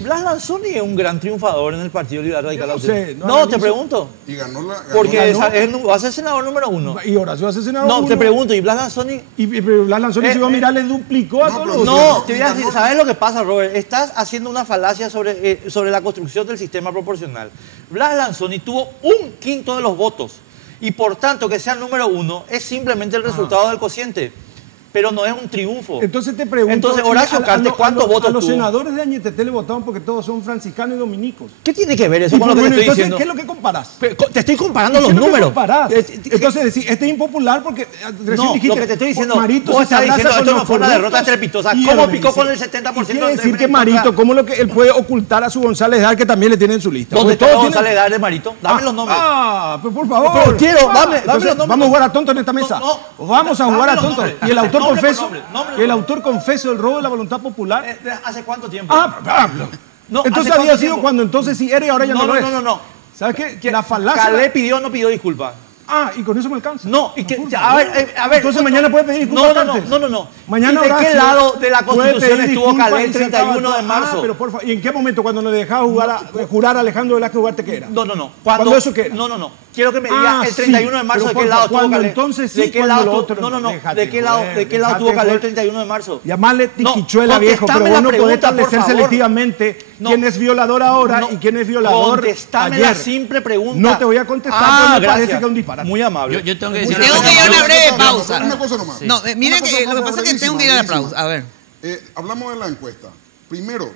Blas Lanzoni es un gran triunfador en el Partido Liberal Radical. Yo no sé, no no, analizo. te pregunto. Y ganó la... Porque ganó. va a ser senador número 1. Y Horacio asesinado. No, te pregunto, ¿y Blas Lanzoni? Y Blas Lanzoni, si va a mirar, le duplicó a todos los No, otros. te voy a decir, ¿sabes lo que pasa, Robert? Estás haciendo una falacia sobre la construcción del sistema proporcional. Blas Lanzoni tuvo 1/5 de los votos y por tanto que sea el número 1 es simplemente el resultado del cociente, pero no es un triunfo. Entonces te pregunto. Entonces, Horacio Cartes, ¿cuántos votos A los tuvo? senadores de Añetete le votaron porque todos son franciscanos y dominicos. ¿Qué tiene que ver eso Y con lo que bueno, te estoy entonces, diciendo? ¿qué es lo que comparás? Te estoy comparando ¿Qué los es lo que números. comparás? Entonces decís, este es impopular porque recién No, dijiste, lo que te estoy diciendo, Marito vos se estás abraza diciendo con esto no los fue una derrota corruptos, estrepitosa. pierde, ¿Cómo picó dice. con el 70% Y quiere de decir que contra- Marito, ¿cómo lo que él puede ocultar a su González Dar que también le tiene en su lista? ¿Dónde Porque está todos tienen- González Dar de Marito? Dame los nombres. Pero por favor. Pero quiero, dame Entonces, los nombres. vamos a jugar a tonto en esta mesa. Vamos a dame jugar a los tonto. nombres. Y el autor Nombre por confeso, nombre, nombre por y el nombre. autor confeso del robo de la voluntad popular. ¿Hace cuánto tiempo? No, entonces ¿hace había cuánto sido tiempo? cuando entonces sí era y ahora ya no, lo es. No. ¿Sabes qué? La falacia. Calé pidió o no pidió disculpas. Y con eso me alcanza. No, y que, por a ver, Entonces mañana puede pedir disculpas. Cartes. No. Mañana ¿Y de qué Horacio lado de la puede Constitución pedir estuvo disculpas Calé el y se acaba 31 de todo. marzo? Pero por favor, ¿y en qué momento cuando nos dejaba jurar a Alejandro Velázquez Ugarte qué era? No. ¿Cuándo eso qué era? No. Quiero que me digas el 31 de marzo pero de qué por lado favor, estuvo cuando Calé. entonces sí, ¿De qué cuando lado lo estuvo? otro No. déjate ¿De qué lado joder, estuvo Calé el joder. 31 de marzo? Llamarle tiquichuela, viejo, pero contestame vos la no podés pregunta, por establecer favor. selectivamente quién es violador ahora y quién es violador Contestame ayer. la simple pregunta. No te voy a contestar, pero me parece gracias. que es un disparate. Muy amable. Yo tengo que decir Tengo que ir a una breve No, pausa. Una cosa nomás. No, miren Una que cosa lo que pasa es que tengo que ir a la brevísima. pausa. A ver. Hablamos de la encuesta. Primero,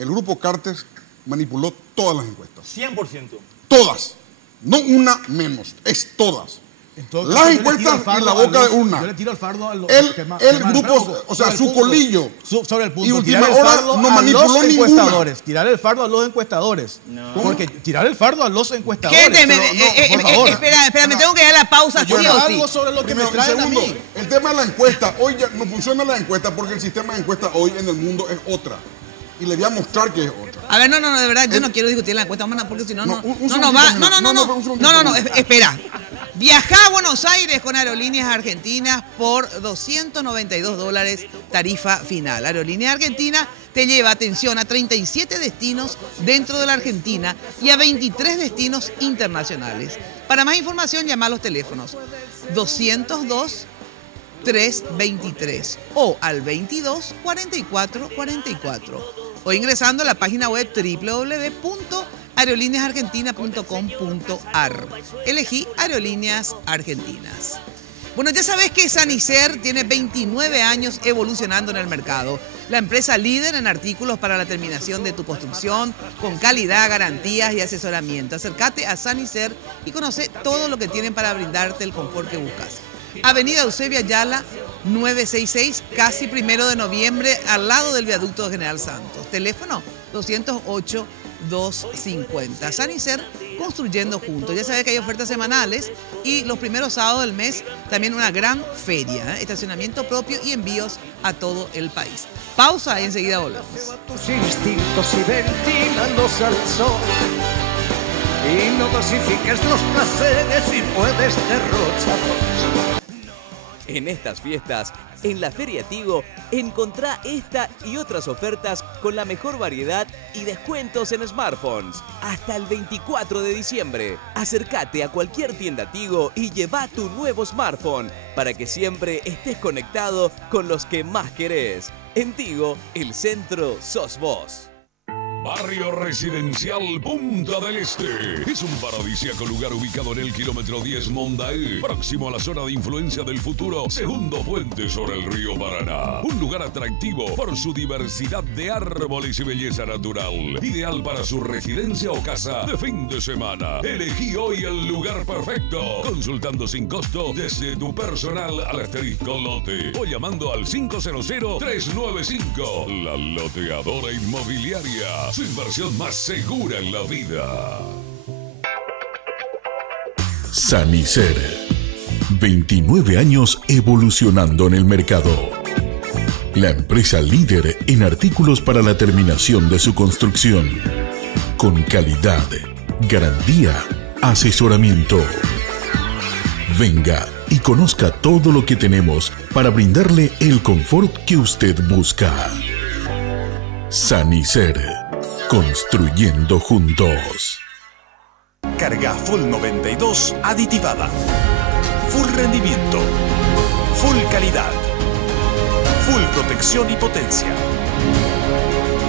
el grupo Cartes manipuló todas las encuestas. 100%. Todas. No una menos, es todas. Entonces, Las encuestas y la boca de urna. Yo le tiro el fardo a los El grupo, o sea, su colillo. Sobre el punto. Y última hora no manipuló ninguna. Tirar el fardo a los encuestadores. No. Porque tirar el fardo a los encuestadores. Gente, por favor. espera, me tengo que dar la pausa, sí o sí. Algo sobre lo que Primero, me traen segundo, a mí. el tema de la encuesta. Hoy ya no funciona la encuesta porque el sistema de encuesta hoy en el mundo es otra. Y le voy a mostrar que es otra. A ver, no, de verdad, yo no quiero discutir la encuesta, porque si no, no segundito, va. no, Espera. Viaja a Buenos Aires con Aerolíneas Argentinas por $292, tarifa final. Aerolíneas Argentinas te lleva, atención, a 37 destinos dentro de la Argentina y a 23 destinos internacionales. Para más información, llama a los teléfonos 202-323 o al 22 44 44 o ingresando a la página web www.aerolíneasargentinas.com.ar. Elegí Aerolíneas Argentinas. Bueno, ya sabes que Sanicer tiene 29 años evolucionando en el mercado. La empresa líder en artículos para la terminación de tu construcción, con calidad, garantías y asesoramiento. Acércate a Sanicer y conoce todo lo que tienen para brindarte el confort que buscas. Avenida Eusebio Ayala, 966, casi 1 de noviembre, al lado del viaducto de General Santos. Teléfono 208-250. Sanicer, construyendo juntos. Ya sabes que hay ofertas semanales y los primeros sábados del mes también una gran feria, estacionamiento propio y envíos a todo el país. Pausa y enseguida volvemos. Tus instintos y ventílalos al sol. Y no dosifiques los placeres y puedes derrocharlos. En estas fiestas, en la Feria Tigo, encontrá esta y otras ofertas con la mejor variedad y descuentos en smartphones. Hasta el 24 de diciembre. Acércate a cualquier tienda Tigo y lleva tu nuevo smartphone para que siempre estés conectado con los que más querés. En Tigo, el centro sos vos. Barrio Residencial Punta del Este. Es un paradisíaco lugar ubicado en el kilómetro 10 Mondaé, próximo a la zona de influencia del futuro segundo puente sobre el río Paraná. Un lugar atractivo por su diversidad de árboles y belleza natural. Ideal para su residencia o casa de fin de semana. Elegí hoy el lugar perfecto, consultando sin costo desde tu personal al asterisco lote o llamando al 500-395. La Loteadora Inmobiliaria. Su inversión más segura en la vida. Sanicer. 29 años evolucionando en el mercado. La empresa líder en artículos para la terminación de su construcción. Con calidad, garantía, asesoramiento. Venga y conozca todo lo que tenemos para brindarle el confort que usted busca. Sanicer. Construyendo juntos. Carga Full 92 aditivada. Full rendimiento. Full calidad. Full protección y potencia.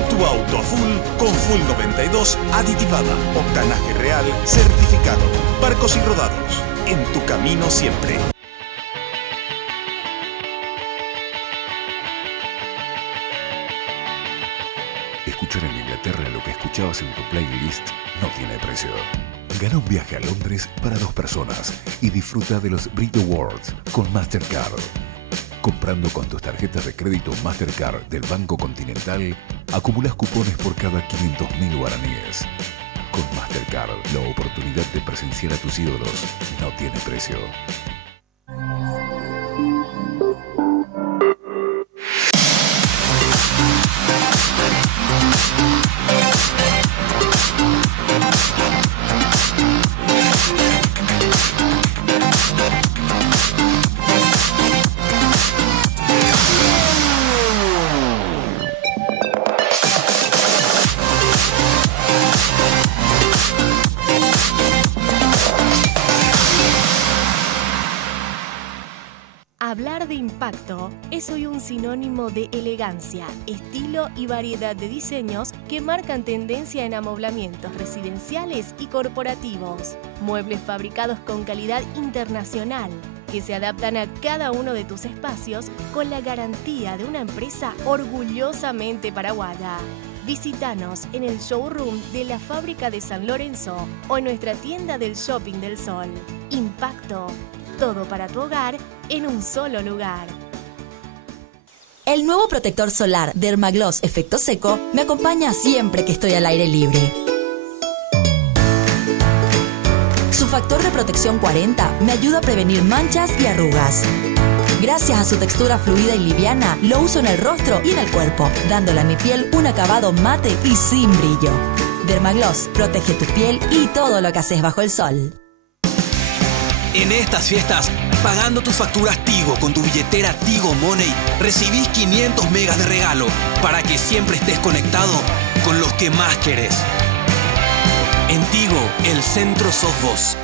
Tu auto a full con Full 92 aditivada. Octanaje real certificado. Barcos y rodados. En tu camino siempre. Escuchar en Inglaterra lo que escuchabas en tu playlist no tiene precio. Gana un viaje a Londres para 2 personas y disfruta de los Brit Awards con Mastercard. Comprando con tus tarjetas de crédito Mastercard del Banco Continental, acumulas cupones por cada 500.000 guaraníes. Con Mastercard, la oportunidad de presenciar a tus ídolos no tiene precio. Hablar de impacto es hoy un sinónimo de elegancia, estilo y variedad de diseños que marcan tendencia en amoblamientos residenciales y corporativos. Muebles fabricados con calidad internacional que se adaptan a cada uno de tus espacios con la garantía de una empresa orgullosamente paraguaya. Visítanos en el showroom de la Fábrica de San Lorenzo o en nuestra tienda del Shopping del Sol. Impacto. Todo para tu hogar en un solo lugar. El nuevo protector solar Dermagloss Efecto Seco me acompaña siempre que estoy al aire libre. Su factor de protección 40 me ayuda a prevenir manchas y arrugas. Gracias a su textura fluida y liviana, lo uso en el rostro y en el cuerpo, dándole a mi piel un acabado mate y sin brillo. Dermagloss protege tu piel y todo lo que haces bajo el sol. En estas fiestas, pagando tus facturas Tigo con tu billetera Tigo Money, recibís 500 megas de regalo para que siempre estés conectado con los que más querés. En Tigo, el centro sos vos.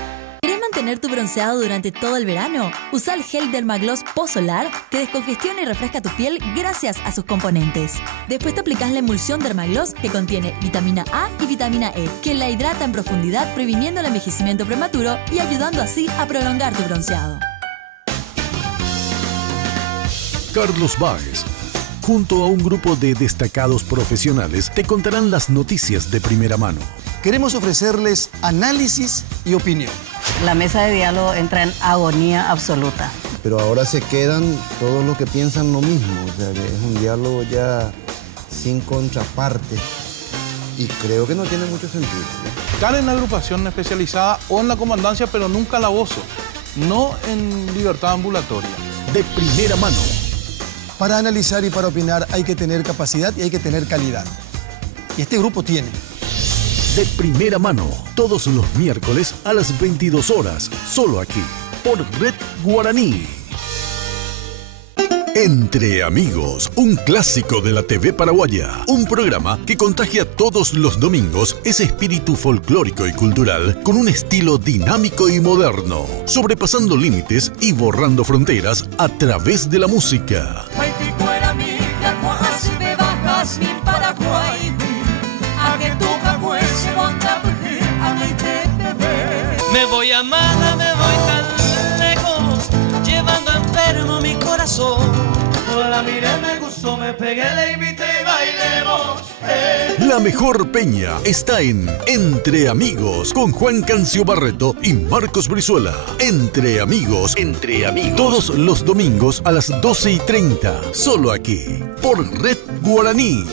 ¿Querés mantener tu bronceado durante todo el verano? Usa el gel Dermagloss Post-Solar que descongestiona y refresca tu piel gracias a sus componentes. Después te aplicas la emulsión Dermagloss que contiene vitamina A y vitamina E, que la hidrata en profundidad previniendo el envejecimiento prematuro y ayudando así a prolongar tu bronceado. Carlos Báez, junto a un grupo de destacados profesionales, te contarán las noticias de primera mano. Queremos ofrecerles análisis y opinión. La mesa de diálogo entra en agonía absoluta. Pero ahora se quedan todos los que piensan lo mismo, o sea, que es un diálogo ya sin contraparte y creo que no tiene mucho sentido, ¿no? Estar en la agrupación especializada o en la comandancia, pero nunca la oso, no en libertad ambulatoria. De primera mano. Para analizar y para opinar hay que tener capacidad y hay que tener calidad. Y este grupo tiene. De primera mano, todos los miércoles a las 22 horas, solo aquí, por Red Guaraní. Entre Amigos, un clásico de la TV paraguaya, un programa que contagia todos los domingos ese espíritu folclórico y cultural con un estilo dinámico y moderno, sobrepasando límites y borrando fronteras a través de la música. Me voy a Mala, me voy tan lejos, llevando enfermo mi corazón. La miré, me gustó, me pegué, le invité y bailemos. La mejor peña está en Entre Amigos con Juan Cancio Barreto y Marcos Brizuela. Entre Amigos. Todos los domingos a las 12:30. Solo aquí, por Red Guaraní.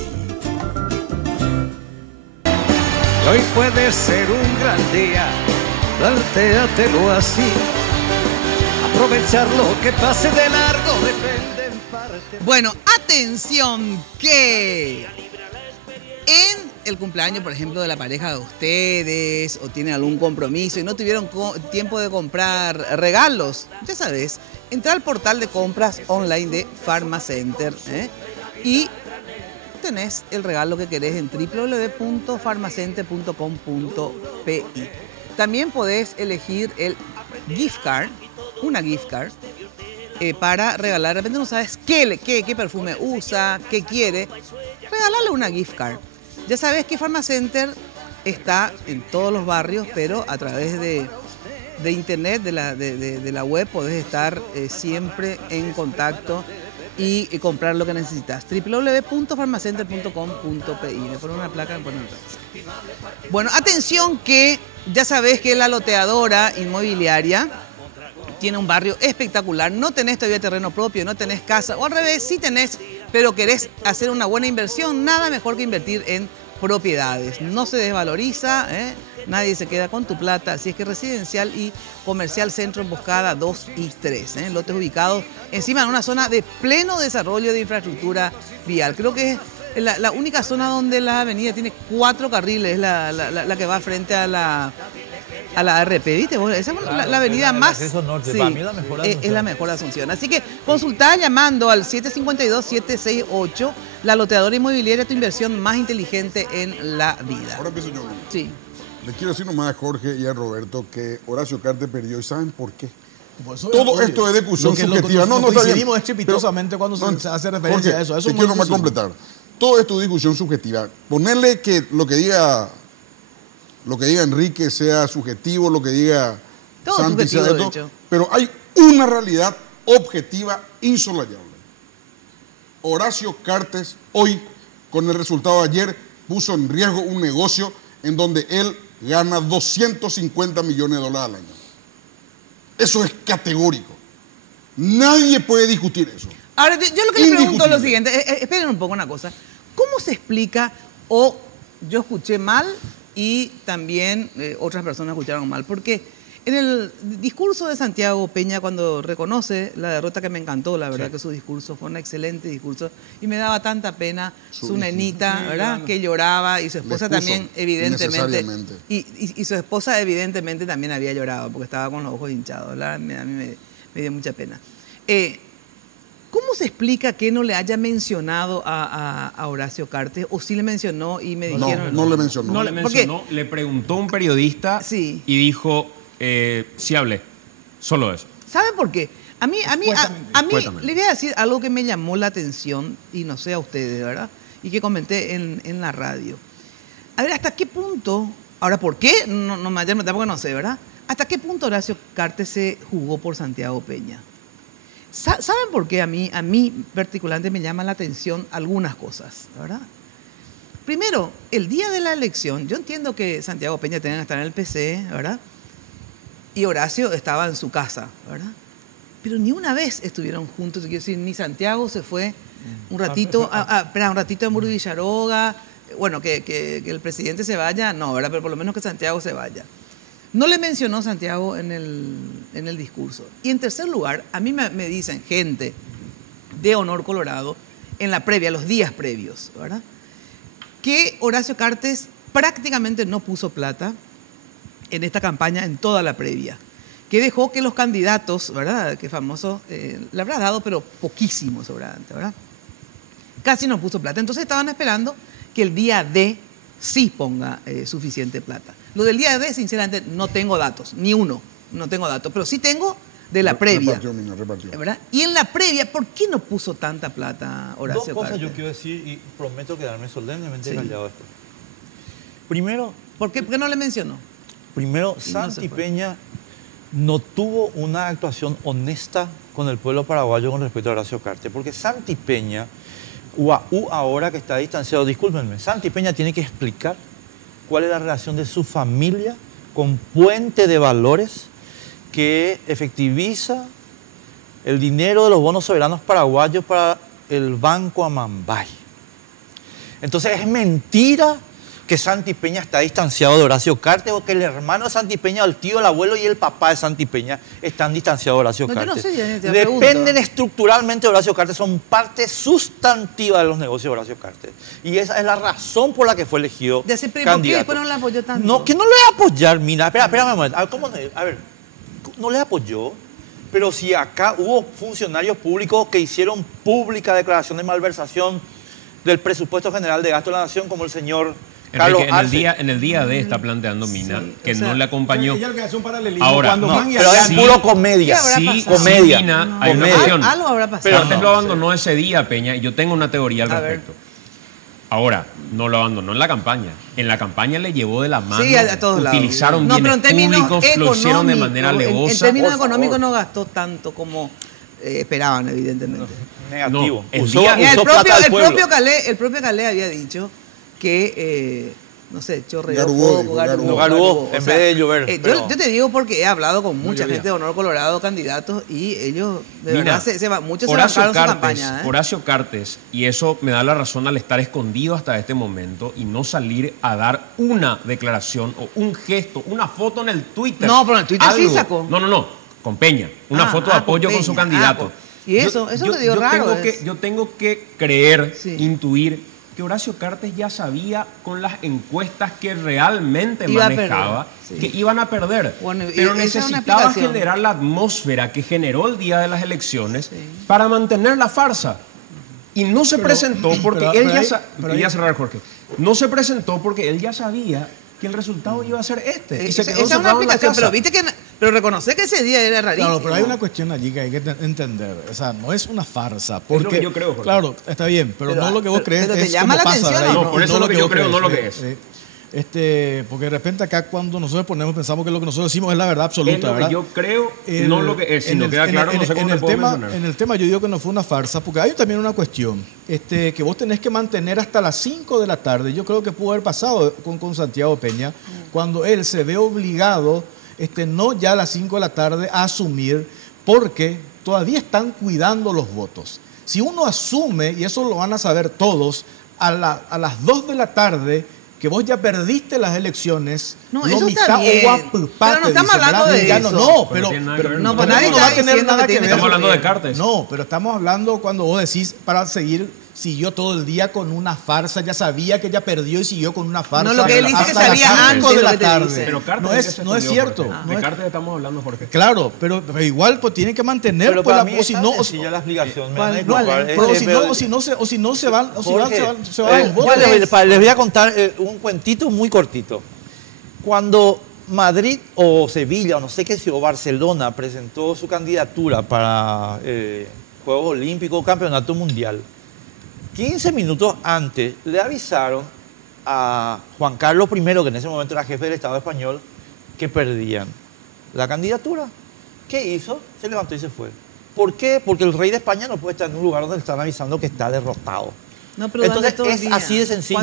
Hoy puede ser un gran día, plantéatelo así. Aprovechar lo que pase de largo depende en parte. Bueno, atención que en el cumpleaños, por ejemplo, de la pareja de ustedes o tienen algún compromiso y no tuvieron tiempo de comprar regalos, ya sabes, entra al portal de compras online de Pharmacenter y tenés el regalo que querés en www.pharmacenter.com.pi. También podés elegir el gift card, una gift card, para regalar. De repente no sabes qué perfume usa, qué quiere. Regálale una gift card. Ya sabes que Pharmacenter está en todos los barrios, pero a través de internet, de la web, podés estar siempre en contacto y comprar lo que necesitas. www.pharmacenter.com.pi. Me pone una placa, me pone otra. Bueno, atención que ya sabés que la loteadora inmobiliaria tiene un barrio espectacular. No tenés todavía terreno propio, no tenés casa, o al revés, sí tenés, pero querés hacer una buena inversión, nada mejor que invertir en propiedades. No se desvaloriza, nadie se queda con tu plata, así es que Residencial y Comercial Centro Emboscada 2 y 3, lotes ubicados encima en una zona de pleno desarrollo de infraestructura vial. Creo que es la única zona donde la avenida tiene 4 carriles, la que va frente a la RP, ¿viste? Esa es la avenida más... Norte. Sí, Para mí la mejor Asunción. Es la mejor Asunción. Así que consultá llamando al 752-768, la loteadora inmobiliaria, tu inversión más inteligente en la vida. Ahora empiezo yo. Sí. Le quiero decir nomás a Jorge y a Roberto que Horacio Cartes perdió. ¿Y saben por qué? Eso Todo esto es de discusión subjetiva. No, está bien. Coincidimos estrepitosamente cuando se hace referencia Jorge, a eso. Eso te quiero nomás completar. Todo esto es discusión subjetiva. Ponerle que lo que diga Enrique sea subjetivo, lo que diga Todo Santi sea subjetivo, de esto, hecho. pero hay una realidad objetiva insolayable. Horacio Cartes hoy, con el resultado de ayer, puso en riesgo un negocio en donde él gana $250 millones al año. Eso es categórico. Nadie puede discutir eso. Ahora, yo lo que le pregunto es lo siguiente, esperen un poco una cosa. ¿Cómo se explica, o yo escuché mal y también otras personas escucharon mal? Porque en el discurso de Santiago Peña, cuando reconoce la derrota, que me encantó, la verdad, que su discurso fue un excelente discurso, y me daba tanta pena su nenita, ¿verdad?, que lloraba, y su esposa también, evidentemente, y su esposa evidentemente también había llorado, porque estaba con los ojos hinchados, ¿verdad? A mí me dio mucha pena. ¿Cómo se explica que no le haya mencionado a Horacio Cartes? ¿O sí le mencionó y me dijeron? No le mencionó. No le mencionó, le preguntó un periodista y dijo, sí hablé, solo eso. ¿Saben por qué? A mí le voy a decir algo que me llamó la atención, y no sé a ustedes, ¿verdad? Y que comenté en la radio. A ver, ¿hasta qué punto? Ahora, ¿por qué? No me vayan a meter porque no sé, ¿verdad? ¿Hasta qué punto Horacio Cartes se jugó por Santiago Peña? ¿Saben por qué a mí particularmente me llama la atención algunas cosas, ¿verdad? Primero, el día de la elección, yo entiendo que Santiago Peña tenía que estar en el PC, ¿verdad? Y Horacio estaba en su casa, ¿verdad? Pero ni una vez estuvieron juntos, quiero decir, ni Santiago se fue un ratito, un ratito a Muro Villaroga, bueno, que el presidente se vaya, no, ¿verdad? Pero por lo menos que Santiago se vaya. No le mencionó Santiago en el discurso. Y en tercer lugar, a mí me dicen gente de Honor Colorado, en la previa, los días previos, ¿verdad?, que Horacio Cartes prácticamente no puso plata en esta campaña en toda la previa, que dejó que los candidatos, ¿verdad?, que famoso, le habrá dado, pero poquísimo sobrante, ¿verdad? Casi no puso plata. Entonces estaban esperando que el día D sí ponga suficiente plata. Lo del día D, sinceramente, no tengo datos, ni uno, no tengo datos, pero sí tengo de la previa. Repartió. ¿Verdad? Y en la previa, ¿por qué no puso tanta plata Horacio Cartes? Dos cosas yo quiero decir y prometo quedarme solemnemente callado esto. Primero, ¿por qué no le mencionó? Primero, Santi Peña no tuvo una actuación honesta con el pueblo paraguayo con respecto a Horacio Cartes, porque Santi Peña, ahora que está distanciado, discúlpenme, Santi Peña tiene que explicar cuál es la relación de su familia con Puente de Valores, que efectiviza el dinero de los bonos soberanos paraguayos para el Banco Amambay. Entonces es mentira que Santi Peña está distanciado de Horacio Cartes, o que el hermano de Santi Peña, el tío, el abuelo y el papá de Santi Peña están distanciados de Horacio Cartes. Yo no sé, dependen estructuralmente de Horacio Cartes, son parte sustantiva de los negocios de Horacio Cartes. Y esa es la razón por la que fue elegido candidato. ¿Por qué después no le apoyó tanto? No, que no le va a apoyar, mira, espérame un momento. A ver, no le apoyó, pero si acá hubo funcionarios públicos que hicieron pública declaración de malversación del presupuesto general de gasto de la nación, como el señor Carlos Arce. En el día D está planteando Mina que no le acompañó. Ella lo que hace un paralelismo. Ahora, pero es puro comedia. Sí, comedia. Mina, hay una cuestión. Algo habrá pasado. Pero antes lo abandonó ese día, Peña, y yo tengo una teoría al respecto. Ahora, no lo abandonó en la campaña. En la campaña le llevó de la mano. Sí, a todos lados. Utilizaron bienes públicos, lo hicieron de manera alevosa. En términos económicos no gastó tanto como esperaban, evidentemente. Negativo. El propio Calé había dicho que, no sé, chorreó Garubó, en vez de llover. Yo te digo porque he hablado con mucha gente de Honor Colorado, candidatos, y ellos, de verdad, muchos se bancaron su campaña. Horacio Cartes, y eso me da la razón al estar escondido hasta este momento y no salir a dar una declaración o un gesto, una foto en el Twitter. No, pero en el Twitter sí sacó. No, con Peña. Una foto de apoyo con su candidato. Y eso te digo raro. Yo tengo que creer, intuir que Horacio Cartes ya sabía con las encuestas que realmente manejaba que iban a perder. Bueno, pero necesitaba generar la atmósfera que generó el día de las elecciones para mantener la farsa. Y no se presentó porque él ya cerrar, Jorge. No se presentó porque él ya sabía que el resultado iba a ser este. Y se quedó esa es una explicación, pero viste que reconocer que ese día era rarísimo. Claro, pero hay una cuestión allí que hay que entender. O sea, no es una farsa. Porque, es lo que yo creo, Jorge. Claro, está bien, pero no lo que vos crees pero es te llama como la pasa. atención, no, por eso es lo que yo creo, no lo que es. Porque de repente acá cuando nosotros pensamos que lo que nosotros decimos es la verdad absoluta. Es lo ¿verdad? que yo creo, no lo que es. Si no queda claro, no sé cómo te puedo mencionar. En el tema yo digo que no fue una farsa, porque hay también una cuestión, que vos tenés que mantener hasta las 5 de la tarde. Yo creo que pudo haber pasado con Santiago Peña, cuando él se ve obligado, no ya a las 5 de la tarde, a asumir, porque todavía están cuidando los votos. Si uno asume, y eso lo van a saber todos, a las 2 de la tarde, que vos ya perdiste las elecciones, no, eso está bien. Pero no estamos hablando de eso. No, pero nadie va a tener nada que ver. Estamos hablando de Cartes. No, pero estamos hablando cuando vos decís para seguir, siguió todo el día con una farsa, ya sabía que ya perdió y siguió con una farsa. No, lo que él dice que sabía antes de la tarde. Pero Cartes no es cierto. De Cartes estamos hablando, Jorge. Claro, pero igual pues tiene que mantener pero pues, para mí o si no, la explicación. o si no se van los votos. Les voy a contar un cuentito muy cortito. Cuando Madrid o Sevilla o no sé qué si o Barcelona presentó su candidatura para Juegos Olímpicos o Campeonato Mundial, 15 minutos antes le avisaron a Juan Carlos I, que en ese momento era jefe del Estado español, que perdían la candidatura. ¿Qué hizo? Se levantó y se fue. ¿Por qué? Porque el rey de España no puede estar en un lugar donde están avisando que está derrotado. No, pero entonces es así de sencillo.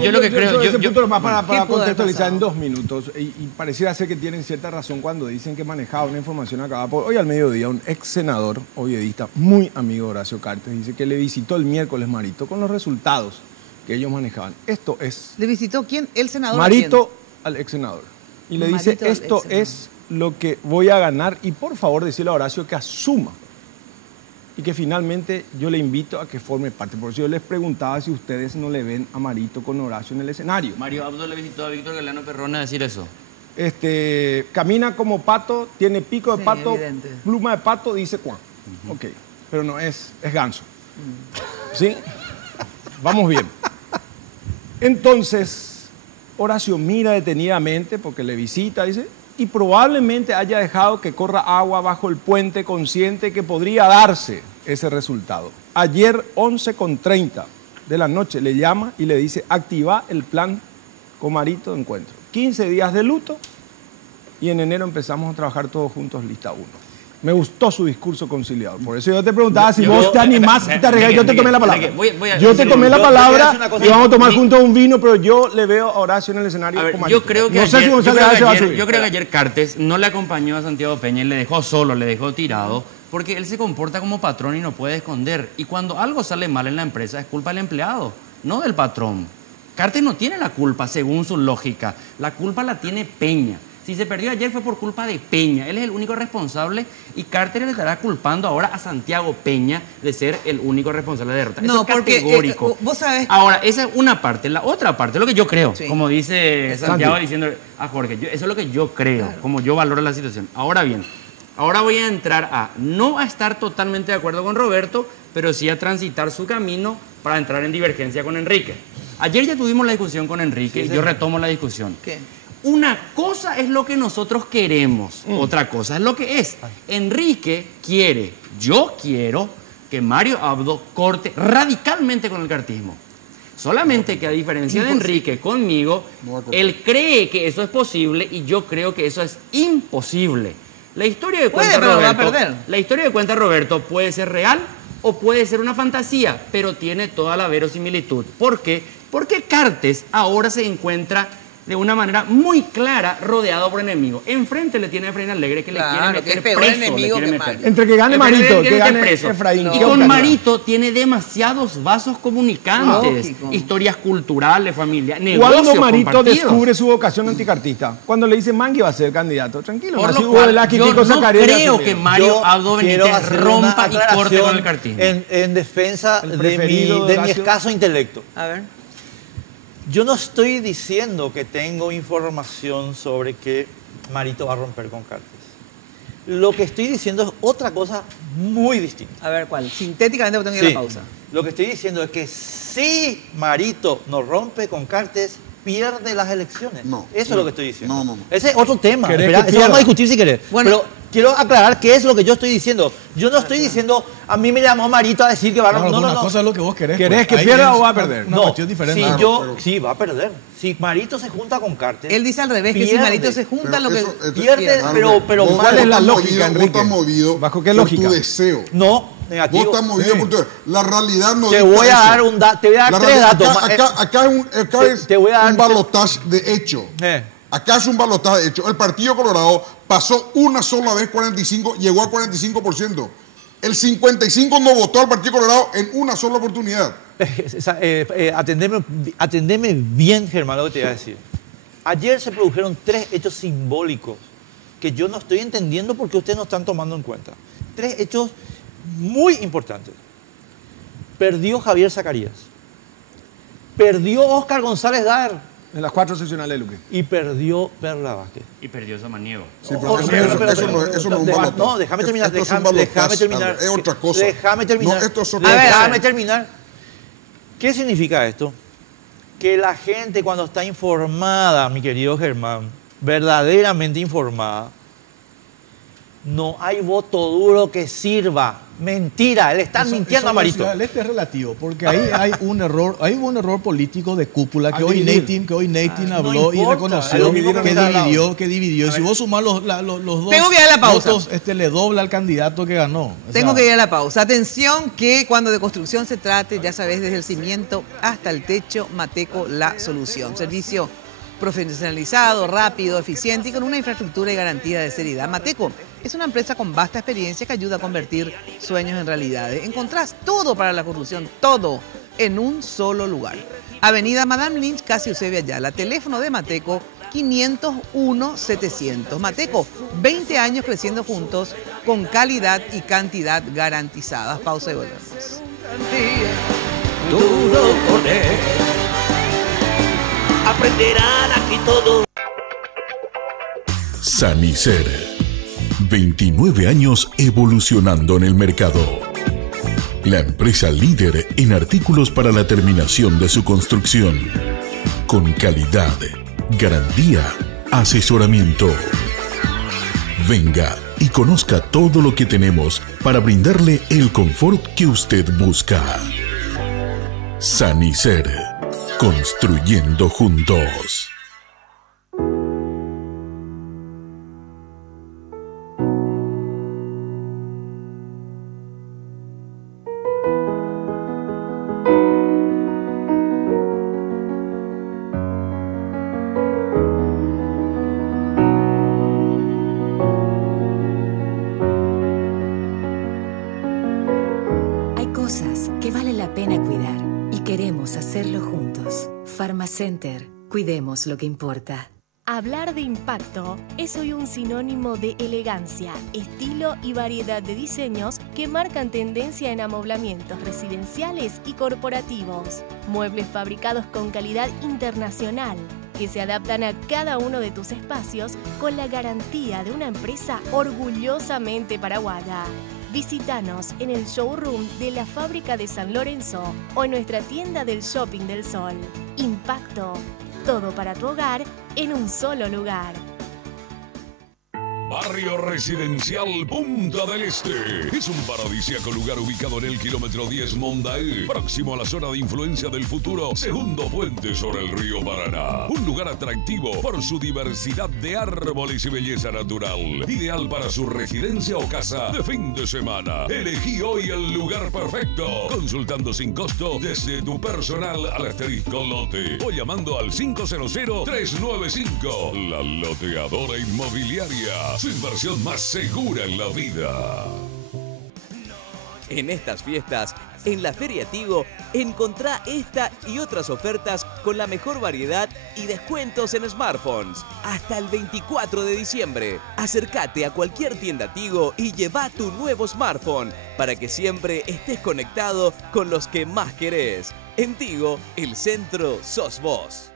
Yo lo que creo, ese punto más para contextualizar en 2 minutos, y pareciera ser que tienen cierta razón cuando dicen que manejaba una información acabada por hoy al mediodía un ex senador oviedista muy amigo de Horacio Cartes, dice que le visitó el miércoles Marito con los resultados que ellos manejaban. Esto es... ¿Le visitó quién? ¿El senador? Marito al ex senador. Y le dice, esto es lo que voy a ganar y por favor decirle a Horacio que asuma. Y que finalmente yo le invito a que forme parte. Por eso yo les preguntaba si ustedes no le ven a Marito con Horacio en el escenario. Mario Abdo le visitó a Víctor Galeano Perrone a decir eso. Camina como pato, tiene pico de pato, evidente. Pluma de pato, dice Juan. Ok, pero no es ganso. ¿Sí? Vamos bien. Entonces, Horacio mira detenidamente porque le visita, dice, y probablemente haya dejado que corra agua bajo el puente consciente que podría darse ese resultado. Ayer, 11:30 de la noche, le llama y le dice, activa el plan con Marito de encuentro. 15 días de luto y en enero empezamos a trabajar todos juntos lista 1. Me gustó su discurso conciliador. Por eso yo te preguntaba si vos te animás y te arriesgas. Yo te tomé la palabra. Yo te tomé la palabra y vamos a tomar juntos un vino, pero yo le veo a Horacio en el escenario. A ver, yo creo que ayer Cartes no le acompañó a Santiago Peña y le dejó solo, le dejó tirado, porque él se comporta como patrón y no puede esconder. Y cuando algo sale mal en la empresa es culpa del empleado, no del patrón. Cartes no tiene la culpa según su lógica. La culpa la tiene Peña. Si se perdió ayer fue por culpa de Peña. Él es el único responsable y Cartes le estará culpando ahora a Santiago Peña de ser el único responsable de derrota. No, eso es porque categórico. Vos sabés. Ahora, esa es una parte. La otra parte, lo que yo creo, sí. Como dice Santiago diciendo a Jorge, eso es lo que yo creo, claro. Como yo valoro la situación. Ahora bien, ahora voy a entrar no a estar totalmente de acuerdo con Roberto, pero sí a transitar su camino para entrar en divergencia con Enrique. Ayer ya tuvimos la discusión con Enrique y yo retomo la discusión. ¿Qué? Una cosa es lo que nosotros queremos, otra cosa es lo que es. Enrique quiere, yo quiero que Mario Abdo corte radicalmente con el cartismo. Solamente que a diferencia de Enrique conmigo, él cree que eso es posible y yo creo que eso es imposible. La historia de cuenta Roberto puede ser real o puede ser una fantasía, pero tiene toda la verosimilitud. ¿Por qué? Porque Cartes ahora se encuentra de una manera muy clara, rodeado por enemigos. Enfrente le tiene a Efraín Alegre, que le quiere meter preso. Entre que gane Marito, que gane Efraín. Y con Marito tiene demasiados vasos comunicantes. Historias culturales, familia, negocios ¿Cuándo Marito descubre su vocación anticartista? Cuando le dice Mangui va a ser candidato. Tranquilo. Por lo cual, yo no creo que Mario Abdo Benítez rompa y corte con el cartismo. En defensa de mi escaso intelecto. A ver. Yo no estoy diciendo que tengo información sobre que Marito va a romper con Cartes. Lo que estoy diciendo es otra cosa muy distinta. A ver, ¿cuál? Sintéticamente tengo que ir a la pausa. Lo que estoy diciendo es que si Marito no rompe con Cartes, pierde las elecciones. No. Eso es lo que estoy diciendo. No. Ese es otro tema. ¿Querés Espera, que eso vamos a pierda? discutir si querés. Bueno. Pero quiero aclarar qué es lo que yo estoy diciendo. Yo no estoy diciendo, a mí me llamó Marito a decir que va a... Claro, No, una no. cosa es lo que vos querés. ¿Querés pues. que pierda Ahí o va es a perder? Una cuestión diferente. Si Claro, sí, va a perder. Si Marito se junta con Cartes... Él dice al revés, que si Marito se junta, lo que... Pierde, pero ¿Cuál es la vos lógica, estás Enrique? movido ¿Bajo qué por lógica? tu deseo. No, negativo. Vos estás movido Sí. por tu... La realidad no Te dicta voy a eso. dar te voy a dar La tres realidad- datos. Acá es te voy a dar un balotaje de hecho. Acá es un balotaje de hecho. El Partido Colorado pasó una sola vez 45, llegó a 45%. El 55 no votó al Partido Colorado en una sola oportunidad. Atendeme bien, Germán, lo que te voy a decir. Ayer se produjeron 3 hechos simbólicos que yo no estoy entendiendo por qué ustedes no están tomando en cuenta. 3 hechos muy importantes. Perdió Javier Zacarías. Perdió Óscar González Daer. En las 4 seccionales, Luque. Y perdió Perla Vázquez. Y perdió Samaniego. Sí, pero eso no es un balotaje. No, déjame terminar. Esto es un balotaje, Déjame terminar. Es otra cosa. Déjame terminar. No, esto es otra A ver, cosa. déjame terminar. ¿Qué significa esto? Que la gente cuando está informada, mi querido Germán, verdaderamente informada, no hay voto duro que sirva. Mentira, él está mintiendo a Marito. El este es relativo, porque ahí hay un error político de cúpula que hoy Natin habló y reconoció que dividió. Y si vos sumás los dos Tengo que ir a la pausa. votos, le dobla al candidato que ganó. Tengo que ir a la pausa. Atención que cuando de construcción se trate, ya sabes, desde el cimiento hasta el techo, Mateco la solución. Servicio profesionalizado, rápido, eficiente y con una infraestructura y garantía de seriedad. Mateco es una empresa con vasta experiencia que ayuda a convertir sueños en realidades. Encontrás todo para la construcción, todo en un solo lugar. Avenida Madame Lynch, casi Eusebio Ayala. Teléfono de Mateco 501-700. Mateco, 20 años creciendo juntos con calidad y cantidad garantizadas. Pausa y volvemos. Duro con él. Aprenderán aquí todo. Sanicer. 29 años evolucionando en el mercado. La empresa líder en artículos para la terminación de su construcción. Con calidad, garantía, asesoramiento. Venga y conozca todo lo que tenemos para brindarle el confort que usted busca. Sanicer. Construyendo juntos. Hay cosas que vale la pena cuidar y queremos hacerlo juntos. Pharmacenter, cuidemos lo que importa. Hablar de impacto es hoy un sinónimo de elegancia, estilo y variedad de diseños que marcan tendencia en amoblamientos residenciales y corporativos. Muebles fabricados con calidad internacional que se adaptan a cada uno de tus espacios con la garantía de una empresa orgullosamente paraguaya. Visítanos en el showroom de la fábrica de San Lorenzo o en nuestra tienda del Shopping del Sol. Impacto, todo para tu hogar en un solo lugar. Barrio Residencial Punta del Este. Es un paradisíaco lugar ubicado en el kilómetro 10 Mondaí, próximo a la zona de influencia del futuro, segundo puente sobre el río Paraná. Un lugar atractivo por su diversidad de árboles y belleza natural. Ideal para su residencia o casa de fin de semana. Elegí hoy el lugar perfecto. Consultando sin costo desde tu personal al asterisco lote o llamando al 500-395. La Loteadora Inmobiliaria. Su inversión más segura en la vida. En estas fiestas, en la Feria Tigo, encontrá esta y otras ofertas con la mejor variedad y descuentos en smartphones. Hasta el 24 de diciembre. Acércate a cualquier tienda Tigo y lleva tu nuevo smartphone para que siempre estés conectado con los que más querés. En Tigo, el centro sos vos.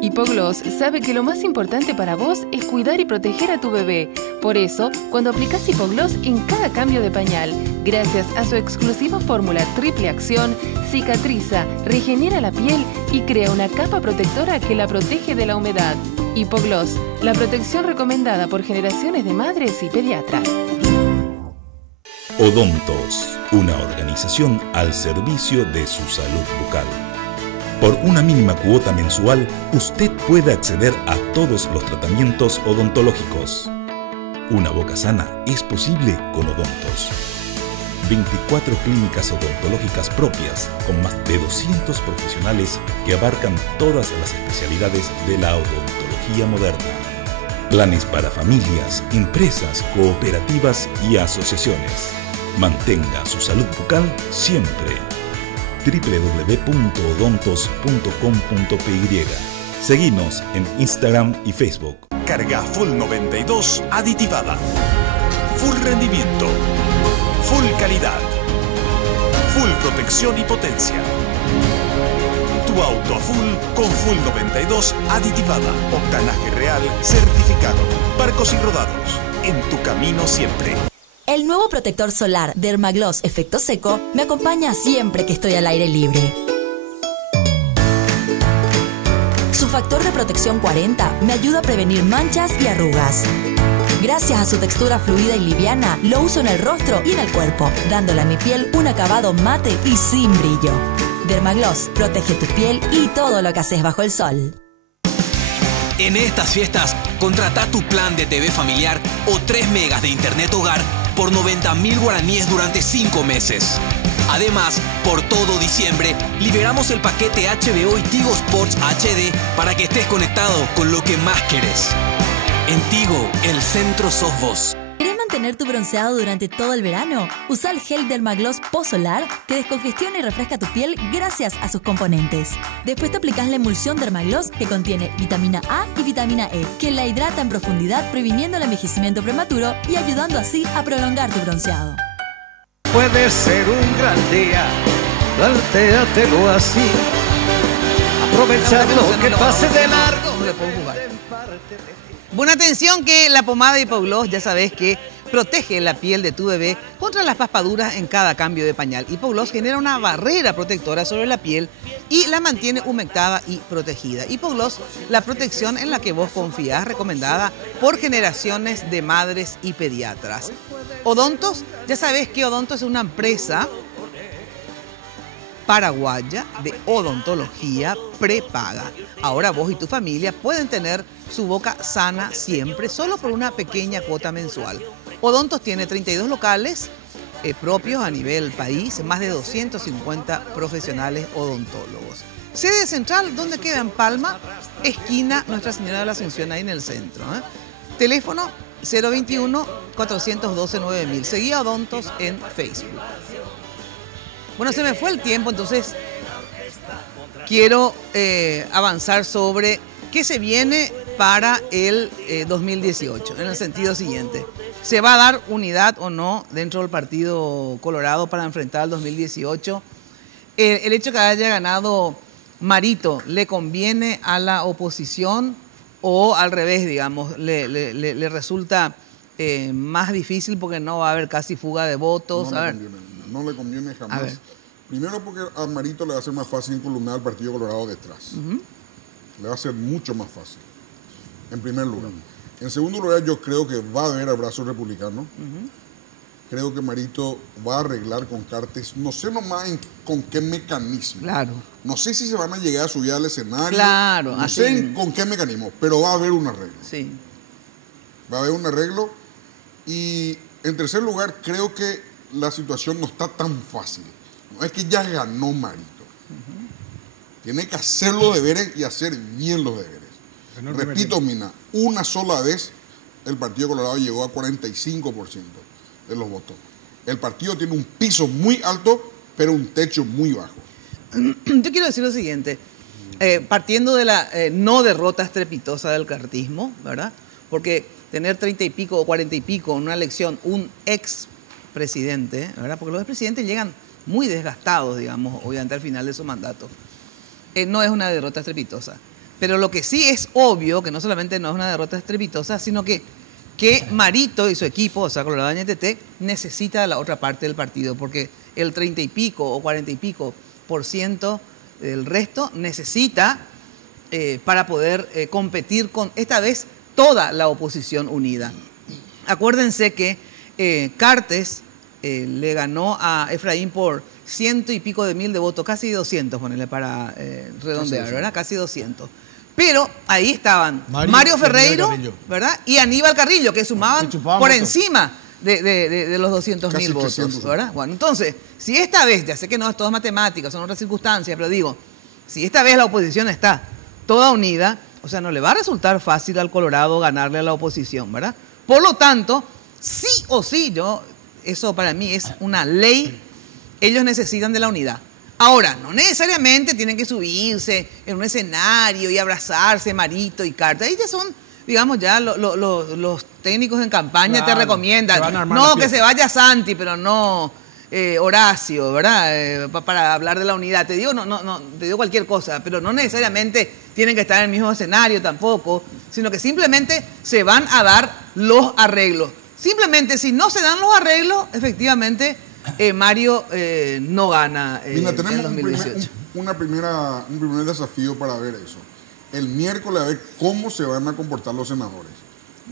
Hipogloss sabe que lo más importante para vos es cuidar y proteger a tu bebé. Por eso, cuando aplicás Hipogloss en cada cambio de pañal, Gracias a su exclusiva fórmula triple acción, cicatriza, regenera la piel y crea una capa protectora que la protege de la humedad. Hipogloss, la protección recomendada por generaciones de madres y pediatras. Odontos, una organización al servicio de su salud bucal. Por una mínima cuota mensual, usted puede acceder a todos los tratamientos odontológicos. Una boca sana es posible con Odontos. 24 clínicas odontológicas propias con más de 200 profesionales que abarcan todas las especialidades de la odontología moderna. Planes para familias, empresas, cooperativas y asociaciones. Mantenga su salud bucal siempre. www.odontos.com.py. Seguinos en Instagram y Facebook. Carga Full 92 aditivada. Full rendimiento. Full calidad. Full protección y potencia. Tu auto a full con Full 92 aditivada. Octanaje real certificado. Barcos y rodados. En tu camino siempre. El nuevo protector solar Dermagloss Efecto Seco me acompaña siempre que estoy al aire libre. Su factor de protección 40 me ayuda a prevenir manchas y arrugas. Gracias a su textura fluida y liviana, lo uso en el rostro y en el cuerpo, dándole a mi piel un acabado mate y sin brillo. Dermagloss protege tu piel y todo lo que haces bajo el sol. En estas fiestas, contrata tu plan de TV familiar o 3 megas de internet hogar por 90.000 guaraníes durante 5 meses. Además, por todo diciembre, liberamos el paquete HBO y Tigo Sports HD para que estés conectado con lo que más querés. En Tigo, el centro sos vos. ¿Querés mantener tu bronceado durante todo el verano? Usa el gel Dermagloss Posolar que descongestiona y refresca tu piel gracias a sus componentes. Después te aplicas la emulsión Dermagloss que contiene vitamina A y vitamina E, que la hidrata en profundidad previniendo el envejecimiento prematuro y ayudando así a prolongar tu bronceado. Puede ser un gran día, plantéatelo así. Aprovechar lo que pase de largo. Buena atención que la pomada Hipogloss, ya sabes que protege la piel de tu bebé contra las paspaduras en cada cambio de pañal. Hipogloss genera una barrera protectora sobre la piel y la mantiene humectada y protegida. Hipogloss, la protección en la que vos confías, recomendada por generaciones de madres y pediatras. Odontos, ya sabes que Odontos es una empresa paraguaya de odontología prepaga. Ahora vos y tu familia pueden tener su boca sana siempre, solo por una pequeña cuota mensual. Odontos tiene 32 locales propios a nivel país, más de 250 profesionales odontólogos. Sede central, ¿dónde queda? En Palma, esquina Nuestra Señora de la Asunción, ahí en el centro. Teléfono 021-412-9000. Seguí a Odontos en Facebook. Bueno, se me fue el tiempo, entonces quiero avanzar sobre qué se viene para el 2018, en el sentido siguiente. ¿Se va a dar unidad o no dentro del Partido Colorado para enfrentar al 2018? El hecho que haya ganado Marito, ¿le conviene a la oposición o al revés, digamos, le resulta más difícil porque no va a haber casi fuga de votos? No le conviene jamás. Primero porque a Marito le va a ser más fácil encolumnar al Partido Colorado detrás. Le va a ser mucho más fácil, en primer lugar. En segundo lugar, yo creo que va a haber abrazo republicano. Creo que Marito va a arreglar con Cartes, no sé nomás con qué mecanismo. Claro. No sé si se van a llegar a subir al escenario. Claro. No sé con qué mecanismo, pero va a haber un arreglo. Sí. Va a haber un arreglo. Y en tercer lugar, creo que la situación no está tan fácil. No es que ya ganó Marito. Tiene que hacer los deberes y hacer bien los deberes. Repito, Mina, una sola vez el Partido Colorado llegó a 45% de los votos. El partido tiene un piso muy alto, pero un techo muy bajo. Yo quiero decir lo siguiente, partiendo de la no derrota estrepitosa del cartismo, ¿verdad? Porque tener 30 y pico o 40 y pico en una elección, un ex presidente, ¿verdad? Porque los expresidentes llegan muy desgastados, digamos, obviamente al final de su mandato. No es una derrota estrepitosa. Pero lo que sí es obvio, que no solamente no es una derrota estrepitosa, sino que que Marito y su equipo, o sea, Colorado NTT, necesita la otra parte del partido, porque el 30 y pico o 40 y pico % del resto necesita para poder competir con, esta vez, toda la oposición unida. Acuérdense que Cartes le ganó a Efraín por 100 y pico de mil de votos, casi 200, ponele para redondear, ¿verdad? Casi 200. Pero ahí estaban Mario Ferreiro, ¿verdad? Y Aníbal Carrillo, que sumaban por encima de los 200.000 votos, ¿verdad? Bueno, entonces, si esta vez, ya sé que no es todo matemáticas, son otras circunstancias, pero digo, si esta vez la oposición está toda unida, o sea, no le va a resultar fácil al Colorado ganarle a la oposición, ¿verdad? Por lo tanto, sí o sí, eso para mí es una ley, ellos necesitan de la unidad. Ahora, no necesariamente tienen que subirse en un escenario y abrazarse Marito y Cartes. Ahí ya son, digamos, ya los técnicos en campaña te recomiendan. No, que se vaya Santi, pero no Horacio, ¿verdad? Para hablar de la unidad. Te digo, no, te digo cualquier cosa, pero no necesariamente tienen que estar en el mismo escenario tampoco, sino que simplemente se van a dar los arreglos. Simplemente, si no se dan los arreglos, efectivamente, Mario no gana en 2018. Un primer desafío para ver eso. El miércoles a ver cómo se van a comportar los senadores.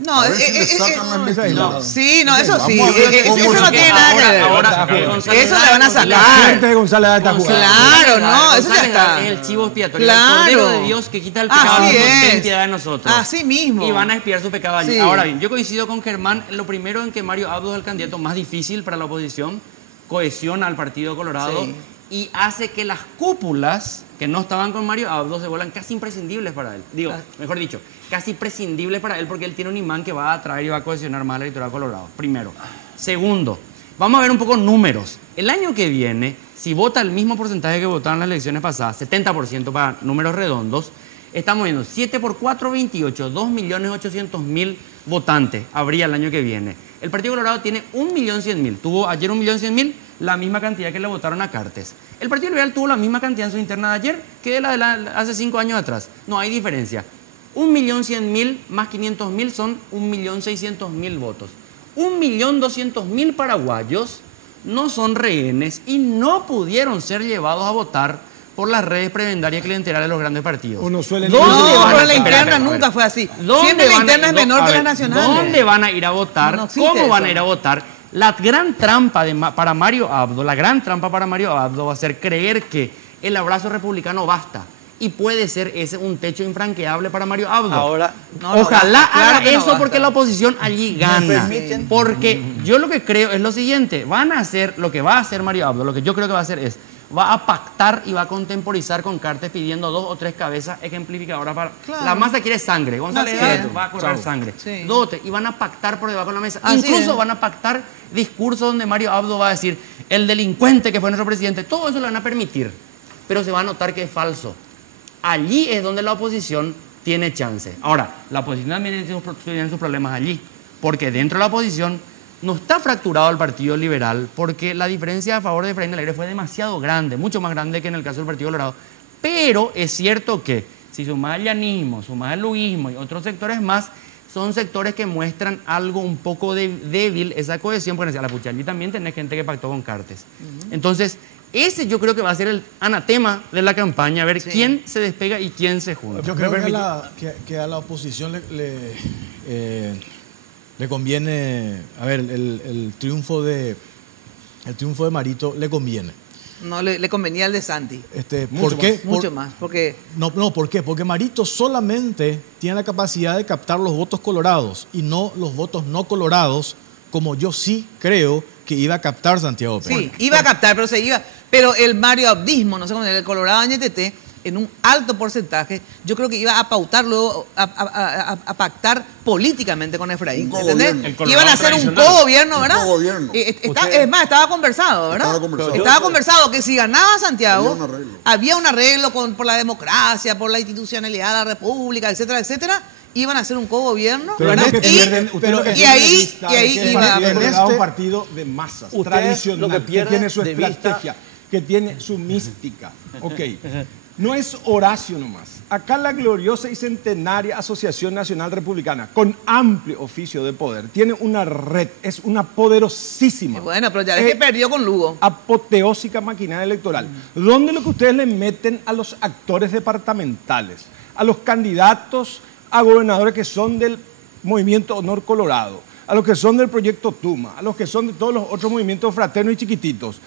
No, a ver si le sacan las mezquinas. Sí, no, eso sí. Eso no tiene nada que ver. Eso le van a sacar. Claro, no, eso ya está. Es el chivo expiatorio. El Cordero de Dios que quita el pecado y ten piedad de nosotros. Así mismo. Y van a expiar su pecado allí. Ahora bien, yo coincido con Germán. Lo primero en que Mario Abdo es el candidato más difícil para la oposición, cohesiona al Partido Colorado y hace que las cúpulas que no estaban con Mario Abdo se vuelvan casi imprescindibles para él. Digo, mejor dicho, casi prescindibles para él porque él tiene un imán que va a atraer y va a cohesionar más al electorado colorado. Primero. Segundo, vamos a ver un poco números. El año que viene, si vota el mismo porcentaje que votaron en las elecciones pasadas, 70% para números redondos, estamos viendo 7 por 4, 28, 2.800.000 votantes habría el año que viene. El Partido Colorado tiene 1.100.000. Tuvo ayer 1.100.000, la misma cantidad que le votaron a Cartes. El Partido Liberal tuvo la misma cantidad en su interna de ayer que la de hace 5 años atrás. No hay diferencia. 1.100.000 más 500.000 son 1.600.000 votos. 1.200.000 paraguayos no son rehenes y no pudieron ser llevados a votar por las redes prebendarias clientelares de los grandes partidos. No, pero la interna nunca fue así. Siempre la interna es menor que las nacionales. ¿Dónde van a ir a votar? ¿Cómo van a ir a votar? La gran trampa para Mario Abdo va a ser creer que el abrazo republicano basta. Y puede ser ese un techo infranqueable para Mario Abdo. Ahora, ojalá haga eso porque la oposición allí gana. Porque yo lo que creo es lo siguiente. Van a hacer lo que va a hacer Mario Abdo. Lo que yo creo que va a hacer es va a pactar y va a contemporizar con Cartes pidiendo 2 o 3 cabezas ejemplificadoras para... La masa quiere sangre. González va a correr sangre. Y van a pactar por debajo de la mesa. Incluso van a pactar discursos donde Mario Abdo va a decir el delincuente que fue nuestro presidente. Todo eso le van a permitir. Pero se va a notar que es falso. Allí es donde la oposición tiene chance. Ahora, la oposición también tiene sus problemas allí. Porque dentro de la oposición no está fracturado el Partido Liberal porque la diferencia a favor de Efraín del Alegre fue demasiado grande, mucho más grande que en el caso del Partido Colorado. Pero es cierto que si sumás el llanismo, sumás el luismo y otros sectores más, son sectores que muestran algo un poco débil, esa cohesión, porque a la pucha allí también tenés gente que pactó con Cartes. Entonces, ese yo creo que va a ser el anatema de la campaña, a ver quién se despega y quién se junta. Yo creo que a la oposición le conviene, a ver, el triunfo de Marito le conviene. No, le convenía el de Santi. ¿Por qué? Mucho más. Porque... No, ¿por qué? Porque Marito solamente tiene la capacidad de captar los votos colorados y no los votos no colorados, como yo sí creo que iba a captar Santiago Peña. Sí, iba a captar, pero el Mario Abdismo, no sé cómo, el Colorado NTT, en un alto porcentaje, yo creo que iba a pautar luego, a pactar políticamente con Efraín. ¿Entendés? Iban a hacer un co-gobierno, ¿verdad? Un co-gobierno. Es más, estaba conversado, ¿verdad? Estaba conversado que si ganaba Santiago, había un arreglo por la democracia, por la institucionalidad de la República, etcétera, etcétera. Iban a hacer un co-gobierno, ¿verdad? Y ahí iba a un partido de masas tradicional que tiene su estrategia. que tiene su mística. Ok, no es Horacio nomás. Acá la gloriosa y centenaria Asociación Nacional Republicana, con amplio oficio de poder, tiene una red, es una poderosísima. Bueno, pero ya ves que perdió con Lugo. Apoteósica maquinaria electoral, donde lo que ustedes le meten a los actores departamentales, a los candidatos a gobernadores que son del Movimiento Honor Colorado, a los que son del Proyecto Tuma, a los que son de todos los otros movimientos fraternos y chiquititos.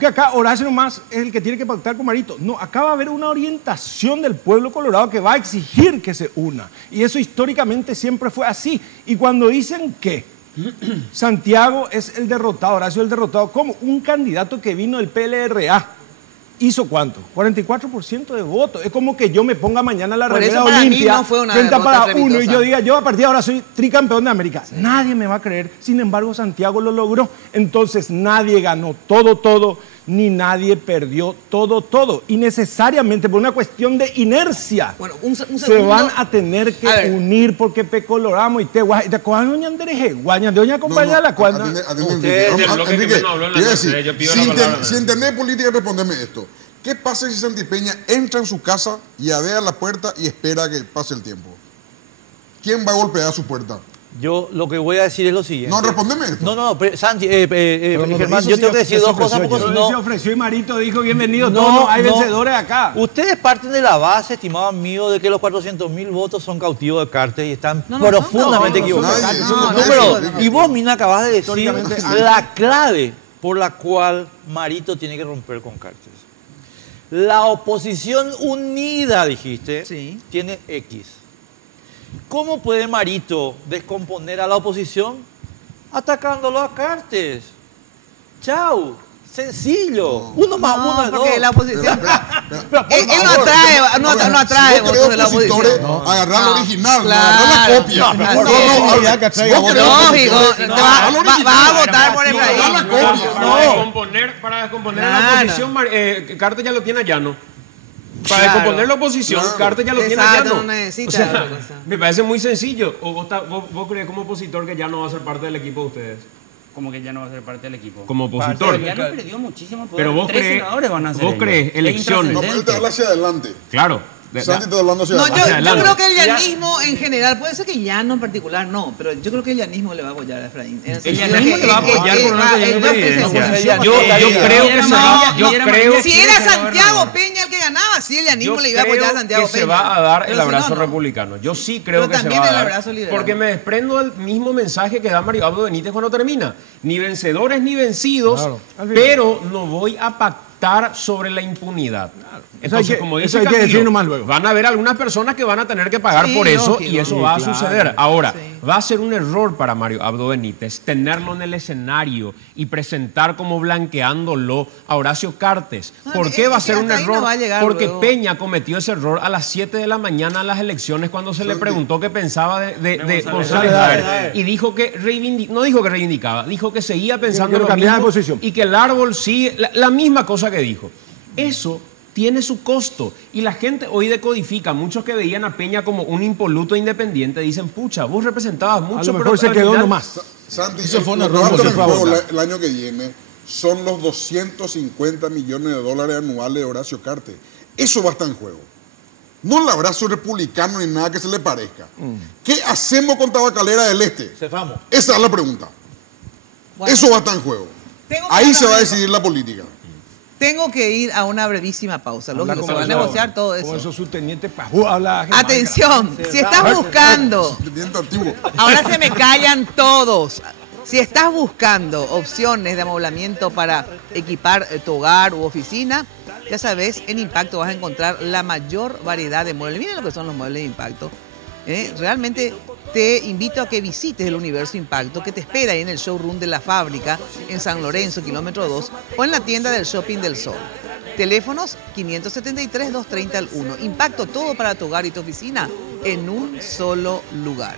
Que acá Horacio nomás es el que tiene que pactar con Marito. No, acá va a haber una orientación del pueblo colorado que va a exigir que se una. Y eso históricamente siempre fue así. Y cuando dicen que Santiago es el derrotado, Horacio el derrotado, ¿cómo? Un candidato que vino del PLRA. ¿Hizo cuánto? 44% de votos. Es como que yo me ponga mañana la remera Olimpia no fue una frente para estrepitosa. uno y yo diga, yo a partir de ahora soy tricampeón de América. Sí. Nadie me va a creer. Sin embargo, Santiago lo logró. Entonces, nadie ganó todo, ni nadie perdió todo. Y necesariamente, por una cuestión de inercia, bueno, un se van a tener que unir porque pecoloramos y te doña Andereje, guaña de doña compañera la cual. Si entendés política, respondeme esto. ¿Qué pasa si Santipeña entra en su casa y adea la puerta y espera que pase el tiempo? ¿Quién va a golpear su puerta? Yo lo que voy a decir es lo siguiente. No, respóndeme esto. No, Santi, Germán, yo tengo que decir dos cosas porque si no... Se ofreció y Marito dijo, bienvenido, todos hay vencedores acá. Ustedes parten de la base, estimado amigo, de que los 400.000 votos son cautivos de Cartes y están profundamente equivocados. Y vos, Mina, acabas de decir la clave por la cual Marito tiene que romper con Cartes. La oposición unida, dijiste, tiene X. ¿Cómo puede Marito descomponer a la oposición? Atacándolo a Cartes. Chau. Sencillo. Uno más uno es dos. Porque la oposición... Él no atrae votos de la oposición. Agarrar la original, no agarrar la copia. Lógico. Va a votar por Efraín. Para descomponer a la oposición, Cartes ya lo tiene allá, ¿no? Para descomponer la oposición, Cartes ya lo tiene allá, ¿no? O sea, me parece muy sencillo. ¿O vos crees como opositor que ya no va a ser parte del equipo de ustedes? Como que ya no va a ser parte del equipo. Como opositor. Ya no perdió muchísimo poder. Pero vos crees elecciones. No, él te habla hacia adelante. Claro. Santi está hablando hacia adelante. Yo creo que el llanismo en general, puede ser que Llano en particular no, pero yo creo que el llanismo le va a apoyar a Efraín. El llanismo le va a apoyar por una cuestión de evidencia. Yo creo que se va. Si era Santiago Peña el que ganaba, sí, el llanismo le iba a apoyar a Santiago Peña. Se va a dar el abrazo republicano. Yo sí creo que se va a dar. Porque me desprendo del mismo mensaje que da Mario Abdo Benítez cuando termina. Ni vencedores ni vencidos, pero no voy a pactar sobre la impunidad. Entonces, como dice Castillo, van a haber algunas personas que van a tener que pagar por eso y eso va a suceder. Ahora, va a ser un error para Mario Abdo Benítez tenerlo en el escenario y presentar como blanqueándolo a Horacio Cartes. ¿Por qué va a ser un error? Porque Peña cometió ese error a las 7 de la mañana en las elecciones cuando se le preguntó qué pensaba de González Daer. Y dijo que no dijo que reivindicaba, dijo que seguía pensando lo mismo y que el árbol sí, la misma cosa que dijo. Eso tiene su costo y la gente hoy decodifica. Muchos que veían a Peña como un impoluto independiente dicen, pucha, vos representabas mucho, a lo mejor se quedó nomás. Santi, eso fue un error. El año que viene son los 250 millones de dólares anuales de Horacio Cartes. Eso va a estar en juego. No el abrazo republicano ni nada que se le parezca. ¿Qué hacemos con Tabacalera del Este? Cefamos. Esa es la pregunta. Bueno, eso va a estar en juego. Ahí se va a decidir la política. Tengo que ir a una brevísima pausa. Lógico, se va a negociar todo eso. Como esos subtenientes Pajú habla. Atención, si estás buscando... Ahora se me callan todos. Si estás buscando opciones de amoblamiento para equipar tu hogar u oficina, ya sabes, en Impacto vas a encontrar la mayor variedad de muebles. Miren lo que son los muebles de Impacto. Realmente te invito a que visites el Universo Impacto, que te espera ahí en el showroom de la fábrica en San Lorenzo, kilómetro 2, o en la tienda del Shopping del Sol. Teléfonos 573-230-1. Impacto, todo para tu hogar y tu oficina en un solo lugar.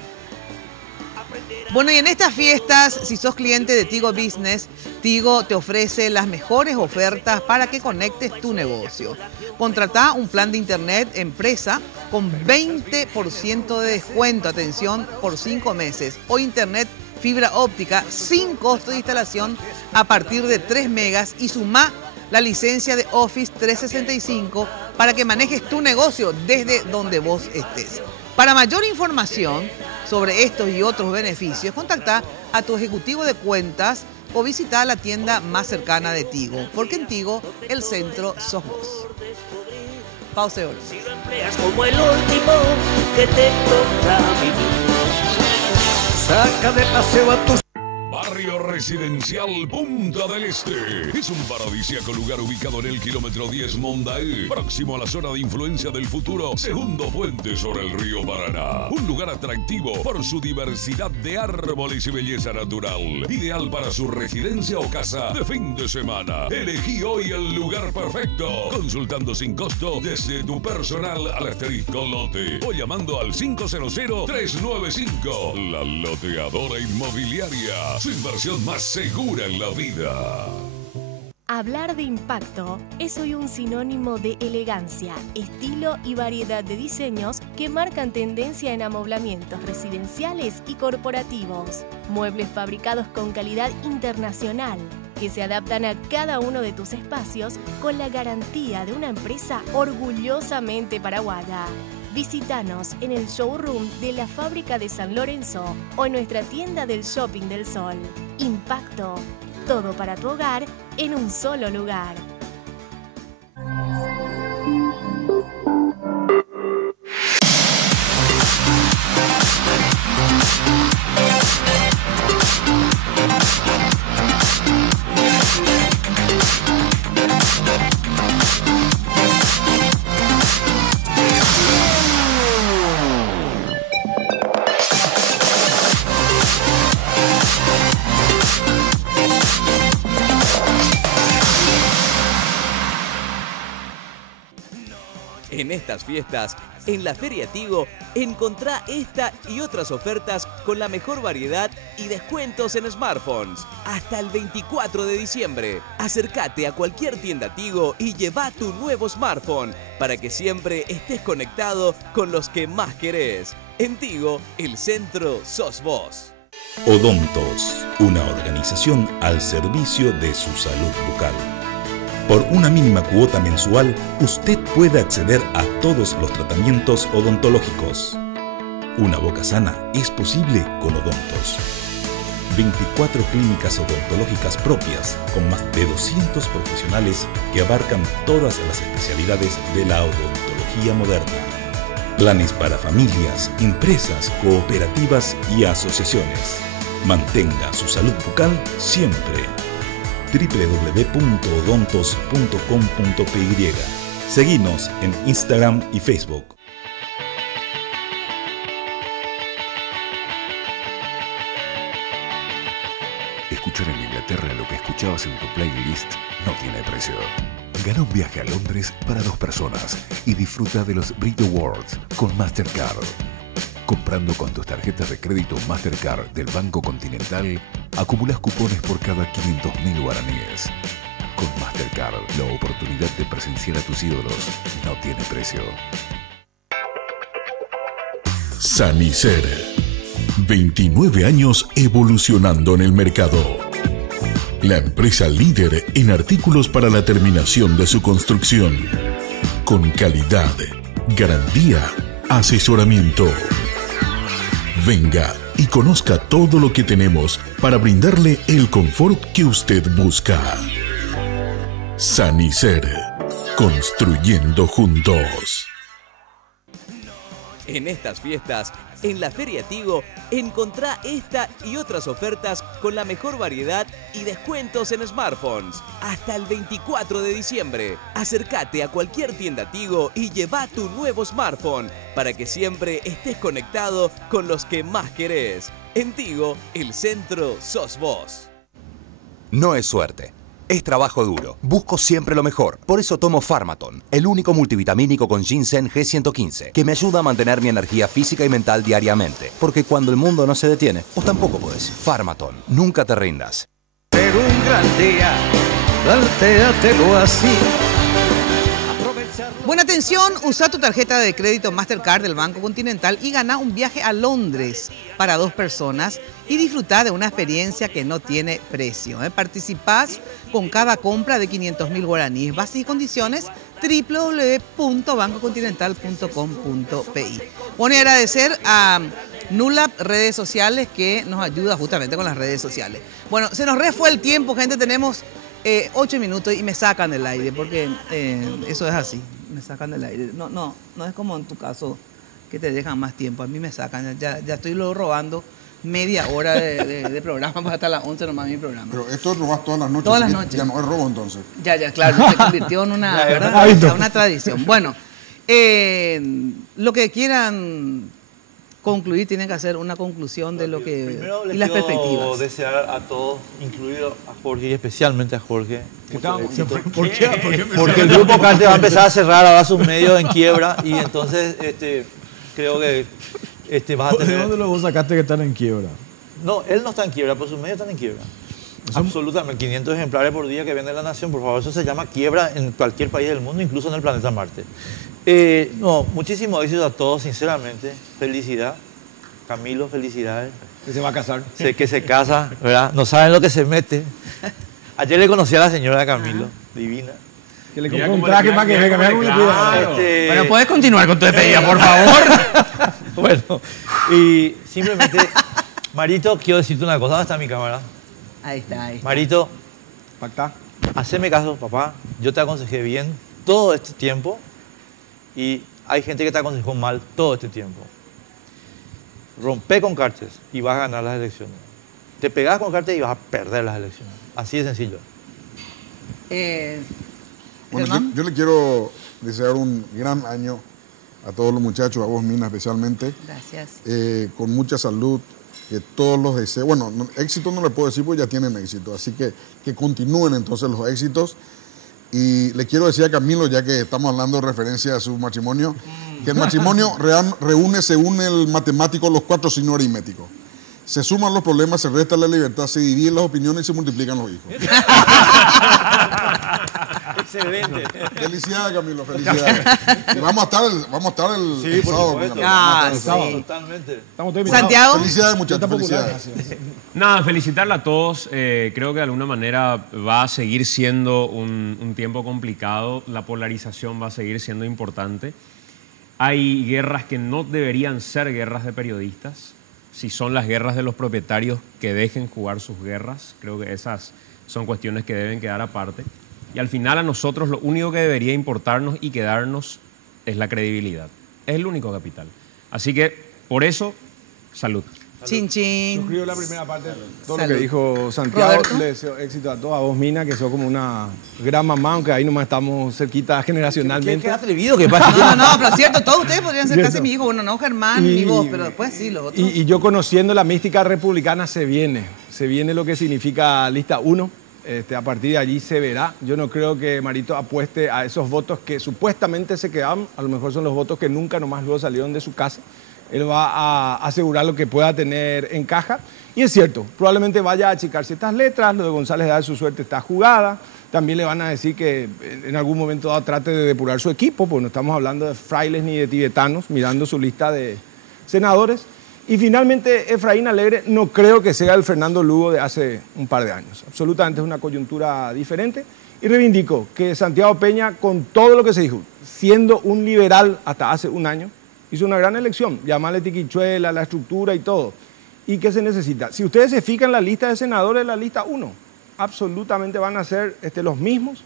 Bueno, y en estas fiestas, si sos cliente de Tigo Business, Tigo te ofrece las mejores ofertas para que conectes tu negocio. Contratá un plan de internet empresa con 20% de descuento, atención, por 5 meses. O internet fibra óptica sin costo de instalación a partir de 3 megas y sumá la licencia de Office 365 para que manejes tu negocio desde donde vos estés. Para mayor información sobre estos y otros beneficios, contacta a tu ejecutivo de cuentas o visita la tienda más cercana de Tigo, porque en Tigo el centro sos vos. Pausa y volvemos. Si lo empleas como el último que te toca vivir. Saca de paseo a tus... Barrio Residencial Punta del Este. Es un paradisíaco lugar ubicado en el kilómetro 10 Mondaí, próximo a la zona de influencia del futuro segundo puente sobre el río Paraná. Un lugar atractivo por su diversidad de árboles y belleza natural. Ideal para su residencia o casa de fin de semana. Elegí hoy el lugar perfecto. Consultando sin costo desde tu personal al asterisco lote o llamando al 500-395. La Loteadora Inmobiliaria. Su inversión más segura en la vida. Hablar de impacto es hoy un sinónimo de elegancia, estilo y variedad de diseños que marcan tendencia en amoblamientos residenciales y corporativos. Muebles fabricados con calidad internacional que se adaptan a cada uno de tus espacios con la garantía de una empresa orgullosamente paraguaya. Visítanos en el showroom de la fábrica de San Lorenzo o en nuestra tienda del Shopping del Sol. Impacto. Todo para tu hogar en un solo lugar. En estas fiestas, en la Feria Tigo, encontrá esta y otras ofertas con la mejor variedad y descuentos en smartphones. Hasta el 24 de diciembre. Acércate a cualquier tienda Tigo y lleva tu nuevo smartphone para que siempre estés conectado con los que más querés. En Tigo, el centro sos vos. Odontos, una organización al servicio de su salud bucal. Por una mínima cuota mensual, usted puede acceder a todos los tratamientos odontológicos. Una boca sana es posible con Odontos. 24 clínicas odontológicas propias con más de 200 profesionales que abarcan todas las especialidades de la odontología moderna. Planes para familias, empresas, cooperativas y asociaciones. Mantenga su salud bucal siempre. www.odontos.com.py. Seguinos en Instagram y Facebook. Escuchar en Inglaterra lo que escuchabas en tu playlist no tiene precio. Gana un viaje a Londres para 2 personas y disfruta de los Brit Awards con Mastercard. Comprando con tus tarjetas de crédito Mastercard del Banco Continental, acumulas cupones por cada 500.000 guaraníes. Con Mastercard, la oportunidad de presenciar a tus ídolos no tiene precio. Sanicer. 29 años evolucionando en el mercado. La empresa líder en artículos para la terminación de su construcción. Con calidad, garantía, asesoramiento. Venga y conozca todo lo que tenemos para brindarle el confort que usted busca. Sanicer. Construyendo juntos. En estas fiestas, en la Feria Tigo, encontrá esta y otras ofertas con la mejor variedad y descuentos en smartphones. Hasta el 24 de diciembre. Acércate a cualquier tienda Tigo y lleva tu nuevo smartphone para que siempre estés conectado con los que más querés. En Tigo, el centro sos vos. No es suerte. Es trabajo duro. Busco siempre lo mejor. Por eso tomo Pharmaton, el único multivitamínico con ginseng G115, que me ayuda a mantener mi energía física y mental diariamente. Porque cuando el mundo no se detiene, vos tampoco podés. Pharmaton. Nunca te rindas. Pero un gran día, plantéatelo así. Aprovecharlo. Buena atención, usa tu tarjeta de crédito Mastercard del Banco Continental y gana un viaje a Londres para 2 personas y disfrutar de una experiencia que no tiene precio. Participás con cada compra de 500.000 guaraníes. Bases y condiciones www.bancocontinental.com.pi. Bueno, y agradecer a Nulap Redes Sociales que nos ayuda justamente con las redes sociales. Bueno, se nos fue el tiempo, gente, tenemos 8 minutos y me sacan del aire porque eso es así. Me sacan del aire. No es como en tu caso que te dejan más tiempo. A mí me sacan. Ya estoy luego robando media hora de programa para hasta las 11 nomás mi programa. Pero esto robas todas las noches. Todas las noches. Ya no es robo entonces. Ya, claro. Se convirtió en una, ¿verdad? Una tradición. Bueno, lo que quieran concluir, tienen que hacer una conclusión de lo que y las perspectivas. Quiero desear a todos, incluido a Jorge y especialmente a Jorge. ¿Por qué? Porque el grupo Carte va a empezar a cerrar ahora sus medios en quiebra y entonces creo que vas a tener... ¿De dónde vos sacaste que están en quiebra? No, él no está en quiebra, pero sus medios están en quiebra. Absolutamente, 500 ejemplares por día que vende La Nación, por favor, eso se llama quiebra en cualquier país del mundo, incluso en el planeta Marte. Muchísimo éxito a todos, sinceramente, felicidad. Camilo, felicidades. Que se va a casar. Sé que se casa, ¿verdad? No saben lo que se mete. Ayer le conocí a la señora de Camilo, divina. Que le compró un traje para que venga. Claro. Pero puedes continuar con tu despedida, por favor. Bueno, y simplemente, Marito, quiero decirte una cosa. ¿Dónde está mi cámara? Ahí está. Marito, haceme caso, papá. Yo te aconsejé bien todo este tiempo y hay gente que te aconsejó mal todo este tiempo. Rompe con Cartes y vas a ganar las elecciones. Te pegás con Cartes y vas a perder las elecciones. Así de sencillo. Bueno, yo le quiero desear un gran año a todos los muchachos, a vos, Mina, especialmente. Gracias. Con mucha salud, que todos los deseos... Bueno, éxito no le puedo decir porque ya tienen éxito, así que continúen entonces los éxitos. Y le quiero decir a Camilo, ya que estamos hablando de referencia a su matrimonio, que el matrimonio reúne, según el matemático, los 4 signos aritméticos. Se suman los problemas, se resta la libertad, se dividen las opiniones y se multiplican los hijos. Excelente. Felicidades, Camilo, felicidades. Y vamos a estar el sábado. Totalmente. Santiago. Felicidades, muchachos, felicidades. Nada, felicitarla a todos. Creo que de alguna manera va a seguir siendo un tiempo complicado. La polarización va a seguir siendo importante. Hay guerras que no deberían ser guerras de periodistas. Si son las guerras de los propietarios, que dejen jugar sus guerras. Creo que esas son cuestiones que deben quedar aparte. Y al final a nosotros lo único que debería importarnos y quedarnos es la credibilidad. Es el único capital. Así que, por eso, salud. Chin, chin. Suscribo la primera parte de todo lo que dijo Santiago. Roberto. Le deseo éxito a todos, a vos, Mina, que sos como una gran mamá, aunque ahí nomás estamos cerquita generacionalmente. Qué atrevido que pasa. No, pero es cierto, todos ustedes podrían ser casi mi hijo. Bueno, no Germán ni vos, pero después sí, los otros. Y yo conociendo la mística republicana se viene lo que significa lista 1. A partir de allí se verá. Yo no creo que Marito apueste a esos votos que supuestamente se quedaban. A lo mejor son los votos que nunca nomás luego salieron de su casa. Él va a asegurar lo que pueda tener en caja. Y es cierto, probablemente vaya a achicar ciertas letras. Lo de González da su suerte está jugada. También le van a decir que en algún momento dado trate de depurar su equipo, porque no estamos hablando de frailes ni de tibetanos, mirando su lista de senadores. Y finalmente, Efraín Alegre no creo que sea el Fernando Lugo de hace un par de años. Absolutamente es una coyuntura diferente. Y reivindico que Santiago Peña, con todo lo que se dijo, siendo un liberal hasta hace un año, hizo una gran elección, llamarle tiquichuela, la estructura y todo. ¿Y qué se necesita? Si ustedes se fijan en la lista de senadores, la lista 1, absolutamente van a ser los mismos,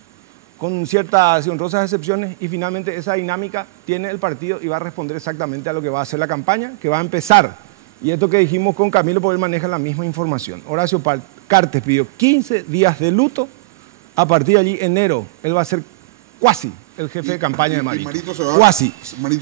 con ciertas y honrosas excepciones, y finalmente esa dinámica tiene el partido y va a responder exactamente a lo que va a hacer la campaña, que va a empezar. Y esto que dijimos con Camilo, porque él maneja la misma información. Horacio Cartes pidió 15 días de luto, a partir de allí, enero, él va a ser cuasi el jefe de campaña de Marito. Marito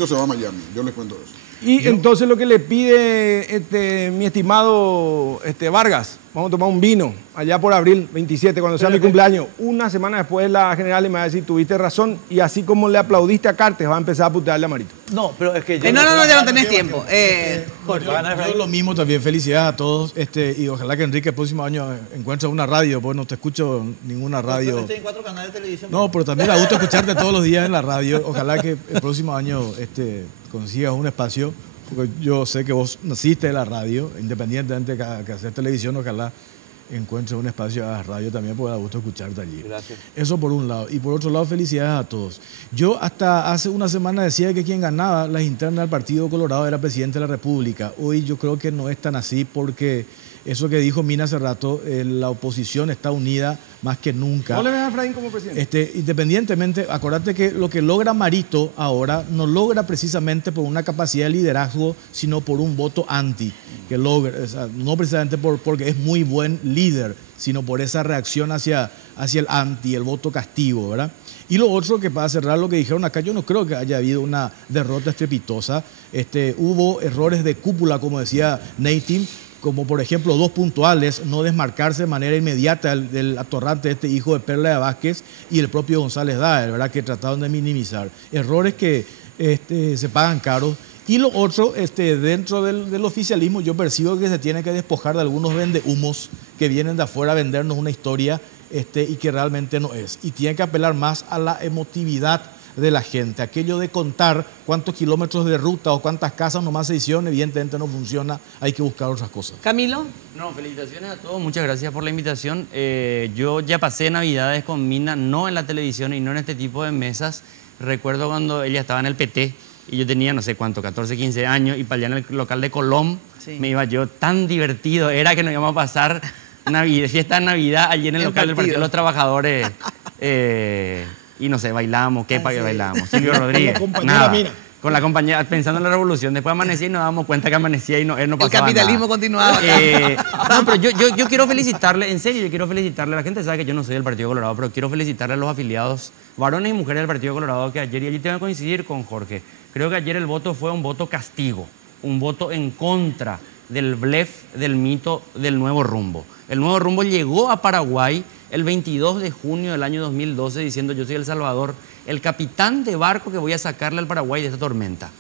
se va a Miami, yo les cuento eso. Y entonces lo que le pide mi estimado Vargas, vamos a tomar un vino allá por abril 27, cuando sea mi cumpleaños. Una semana después la general me va a decir, tuviste razón, y así como le aplaudiste a Cartes, va a empezar a putearle a Marito. No, pero es que ya no tenés tiempo. Yo lo mismo también, felicidades a todos, y ojalá que Enrique el próximo año encuentre una radio, pues no te escucho ninguna radio. Estoy en 4 canales de televisión. No, pero también me gusta escucharte todos los días en la radio. Ojalá que el próximo año consigas un espacio, porque yo sé que vos naciste de la radio, independientemente que hacer televisión, ojalá encuentres un espacio a la radio también, porque da gusto escucharte allí. Gracias. Eso por un lado. Y por otro lado, felicidades a todos. Yo hasta hace una semana decía que quien ganaba las internas del Partido Colorado era presidente de la República. Hoy yo creo que no es tan así, porque eso que dijo Mina hace rato, la oposición está unida más que nunca. ¿Vos le ves a Efraín como presidente? Independientemente, acordate que lo que logra Marito ahora no logra precisamente por una capacidad de liderazgo, sino por un voto anti, que logra, o sea, no precisamente porque es muy buen líder, sino por esa reacción hacia el anti, el voto castigo, ¿verdad? Y lo otro, que para cerrar lo que dijeron acá, yo no creo que haya habido una derrota estrepitosa. Hubo errores de cúpula, como decía Neytin, como por ejemplo 2 puntuales, no desmarcarse de manera inmediata del atorrante hijo de Perla de Vázquez y el propio González Daer, ¿verdad? Que trataron de minimizar. Errores que se pagan caros. Y lo otro, dentro del oficialismo, yo percibo que se tiene que despojar de algunos vendehumos que vienen de afuera a vendernos una historia y que realmente no es. Y tiene que apelar más a la emotividad de la gente. Aquello de contar cuántos kilómetros de ruta o cuántas casas nomás se hicieron, evidentemente no funciona, hay que buscar otras cosas. Camilo. No, felicitaciones a todos, muchas gracias por la invitación. Yo ya pasé Navidades con Mina, no en la televisión y no en este tipo de mesas. Recuerdo cuando ella estaba en el PT y yo tenía, no sé cuánto, 14, 15 años, y para allá en el local de Colón me iba yo, tan divertido era que nos íbamos a pasar fiesta de Navidad allí en el local del Partido de los Trabajadores. Y no sé, bailamos, ¿qué para que bailamos? Silvio Rodríguez. Con la compañera, pensando en la revolución. Después amanecía y nos dábamos cuenta que amanecía y no pasaba el capitalismo nada. Continuaba. No, pero yo quiero felicitarle, en serio, yo quiero felicitarle. La gente sabe que yo no soy del Partido Colorado, pero quiero felicitarle a los afiliados, varones y mujeres del Partido Colorado, que ayer, y allí tengo que coincidir con Jorge, creo que ayer el voto fue un voto castigo, un voto en contra del blef, del mito del Nuevo Rumbo. El Nuevo Rumbo llegó a Paraguay el 22 de junio del año 2012 diciendo: yo soy El Salvador, el capitán de barco que voy a sacarle al Paraguay de esta tormenta.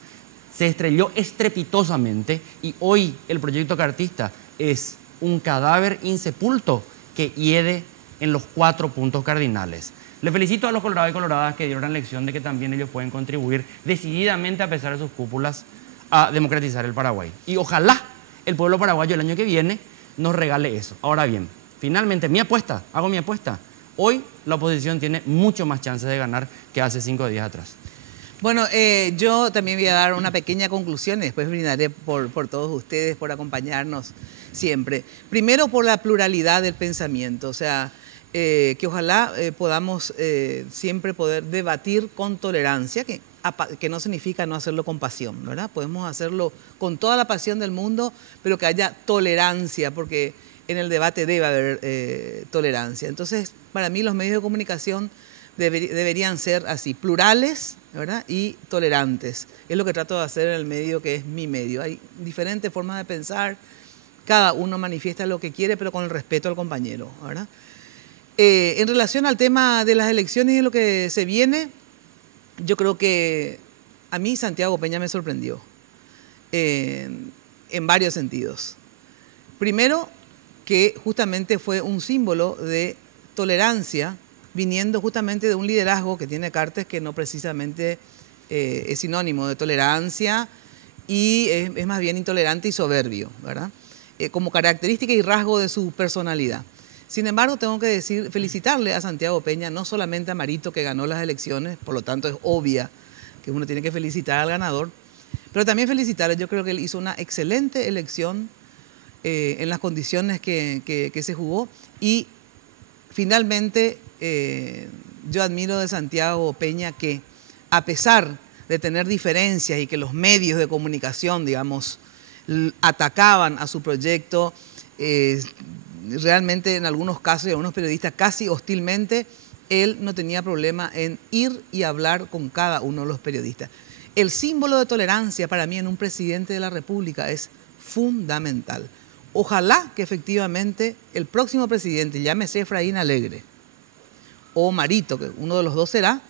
Se estrelló estrepitosamente y hoy el proyecto cartista es un cadáver insepulto que hiede en los 4 puntos cardinales. Le felicito a los colorados y coloradas que dieron la lección de que también ellos pueden contribuir decididamente, a pesar de sus cúpulas, a democratizar el Paraguay. Y ojalá el pueblo paraguayo el año que viene nos regale eso. Ahora bien, finalmente, hago mi apuesta. Hoy la oposición tiene mucho más chances de ganar que hace 5 días atrás. Bueno, yo también voy a dar una pequeña conclusión y después brindaré por todos ustedes, por acompañarnos siempre. Primero, por la pluralidad del pensamiento, o sea, que ojalá podamos siempre poder debatir con tolerancia, que no significa no hacerlo con pasión, ¿verdad? Podemos hacerlo con toda la pasión del mundo, pero que haya tolerancia, porque en el debate debe haber tolerancia. Entonces, para mí los medios de comunicación deberían ser así, plurales, ¿verdad? Y tolerantes. Es lo que trato de hacer en el medio que es mi medio. Hay diferentes formas de pensar, cada uno manifiesta lo que quiere, pero con el respeto al compañero, ¿verdad? En relación al tema de las elecciones y lo que se viene, yo creo que a mí Santiago Peña me sorprendió en varios sentidos. Primero, que justamente fue un símbolo de tolerancia, viniendo justamente de un liderazgo que tiene Cartes, que no precisamente es sinónimo de tolerancia y es más bien intolerante y soberbio, ¿verdad? Como característica y rasgo de su personalidad. Sin embargo, tengo que felicitarle a Santiago Peña, no solamente a Marito, que ganó las elecciones, por lo tanto es obvia que uno tiene que felicitar al ganador, pero también felicitarle. Yo creo que él hizo una excelente elección en las condiciones que se jugó, y finalmente yo admiro de Santiago Peña que, a pesar de tener diferencias y que los medios de comunicación, digamos, atacaban a su proyecto, realmente en algunos casos y algunos periodistas casi hostilmente, él no tenía problema en ir y hablar con cada uno de los periodistas. el símbolo de tolerancia para mí en un presidente de la República es fundamental. Ojalá que efectivamente el próximo presidente, llámese Efraín Alegre o Marito, que uno de los dos será,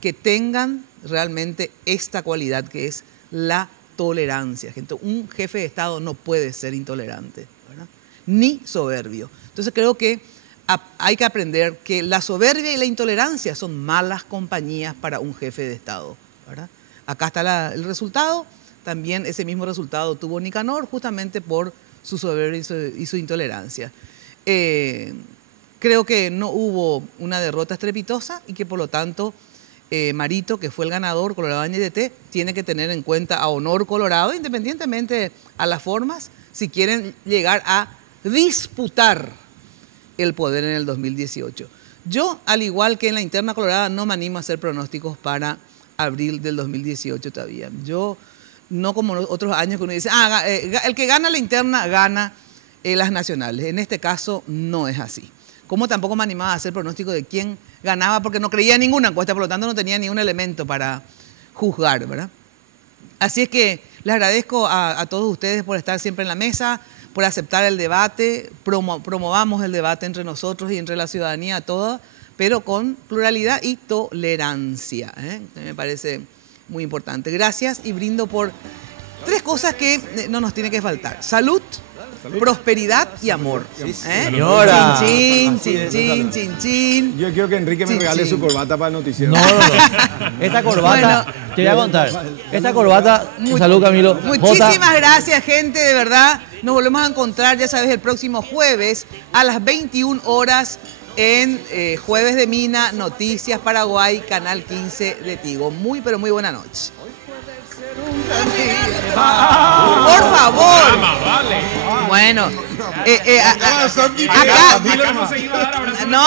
que tengan realmente esta cualidad que es la tolerancia. Gente, un jefe de Estado no puede ser intolerante, ¿verdad? Ni soberbio. Entonces creo que hay que aprender que la soberbia y la intolerancia son malas compañías para un jefe de Estado, ¿verdad? Acá está el resultado. También ese mismo resultado tuvo Nicanor justamente por su soberbia y su intolerancia. Creo que no hubo una derrota estrepitosa y que por lo tanto Marito, que fue el ganador, Colorado NDT, tiene que tener en cuenta a Honor Colorado, independientemente a las formas, si quieren llegar a disputar el poder en el 2018. Yo, al igual que en la interna colorada, no me animo a hacer pronósticos para abril del 2018 todavía. Yo, no como otros años que uno dice, el que gana la interna gana las nacionales. En este caso no es así. Como tampoco me animaba a hacer pronóstico de quién ganaba porque no creía en ninguna encuesta, por lo tanto no tenía ningún elemento para juzgar, ¿verdad? Así es que les agradezco a todos ustedes por estar siempre en la mesa, por aceptar el debate, promovamos el debate entre nosotros y entre la ciudadanía toda, pero con pluralidad y tolerancia, ¿eh? Me parece muy importante. Gracias y brindo por 3 cosas que no nos tiene que faltar. Salud, prosperidad y amor. ¿Eh? Señora. Chin, chin, chin, chin, chin. Yo quiero que Enrique me regale su corbata para el noticiero. No. Esta corbata, te voy a contar. Esta corbata, salud Camilo. Muchísimas gracias, gente, de verdad. Nos volvemos a encontrar, ya sabes, el próximo jueves a las 21 horas en Jueves de Mina, Noticias Paraguay, Canal 15 de Tigo. Muy, pero muy buena noche. Por favor. Bueno, acá. No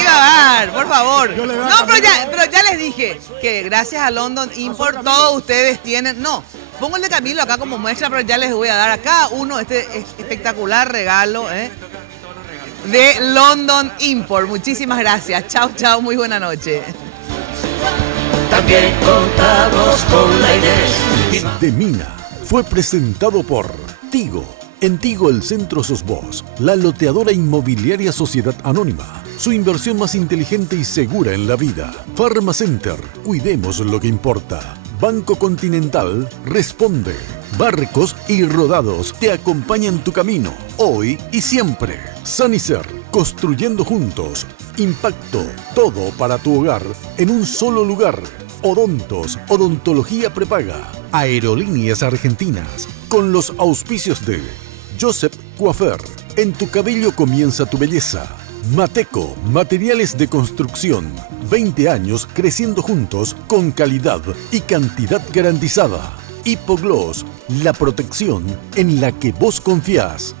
iba a dar, por favor. No, pero ya les dije que gracias a London Import todos ustedes tienen. No, pongo el de Camilo acá como muestra, pero ya les voy a dar a cada uno este espectacular regalo de London Import. Muchísimas gracias. Chao, chao, muy buena noche. También contamos con la Inés. De Mina fue presentado por Tigo. En Tigo el Centro Sos Vos, la loteadora inmobiliaria Sociedad Anónima. Su inversión más inteligente y segura en la vida. Pharmacenter, cuidemos lo que importa. Banco Continental responde. Barcos y Rodados te acompañan tu camino, hoy y siempre. Sanicer, construyendo juntos. Impacto, todo para tu hogar en un solo lugar. Odontos, odontología prepaga. Aerolíneas Argentinas, con los auspicios de Joseph Coiffeur. En tu cabello comienza tu belleza. Mateco, materiales de construcción. 20 años creciendo juntos con calidad y cantidad garantizada. Hipogloss, la protección en la que vos confías.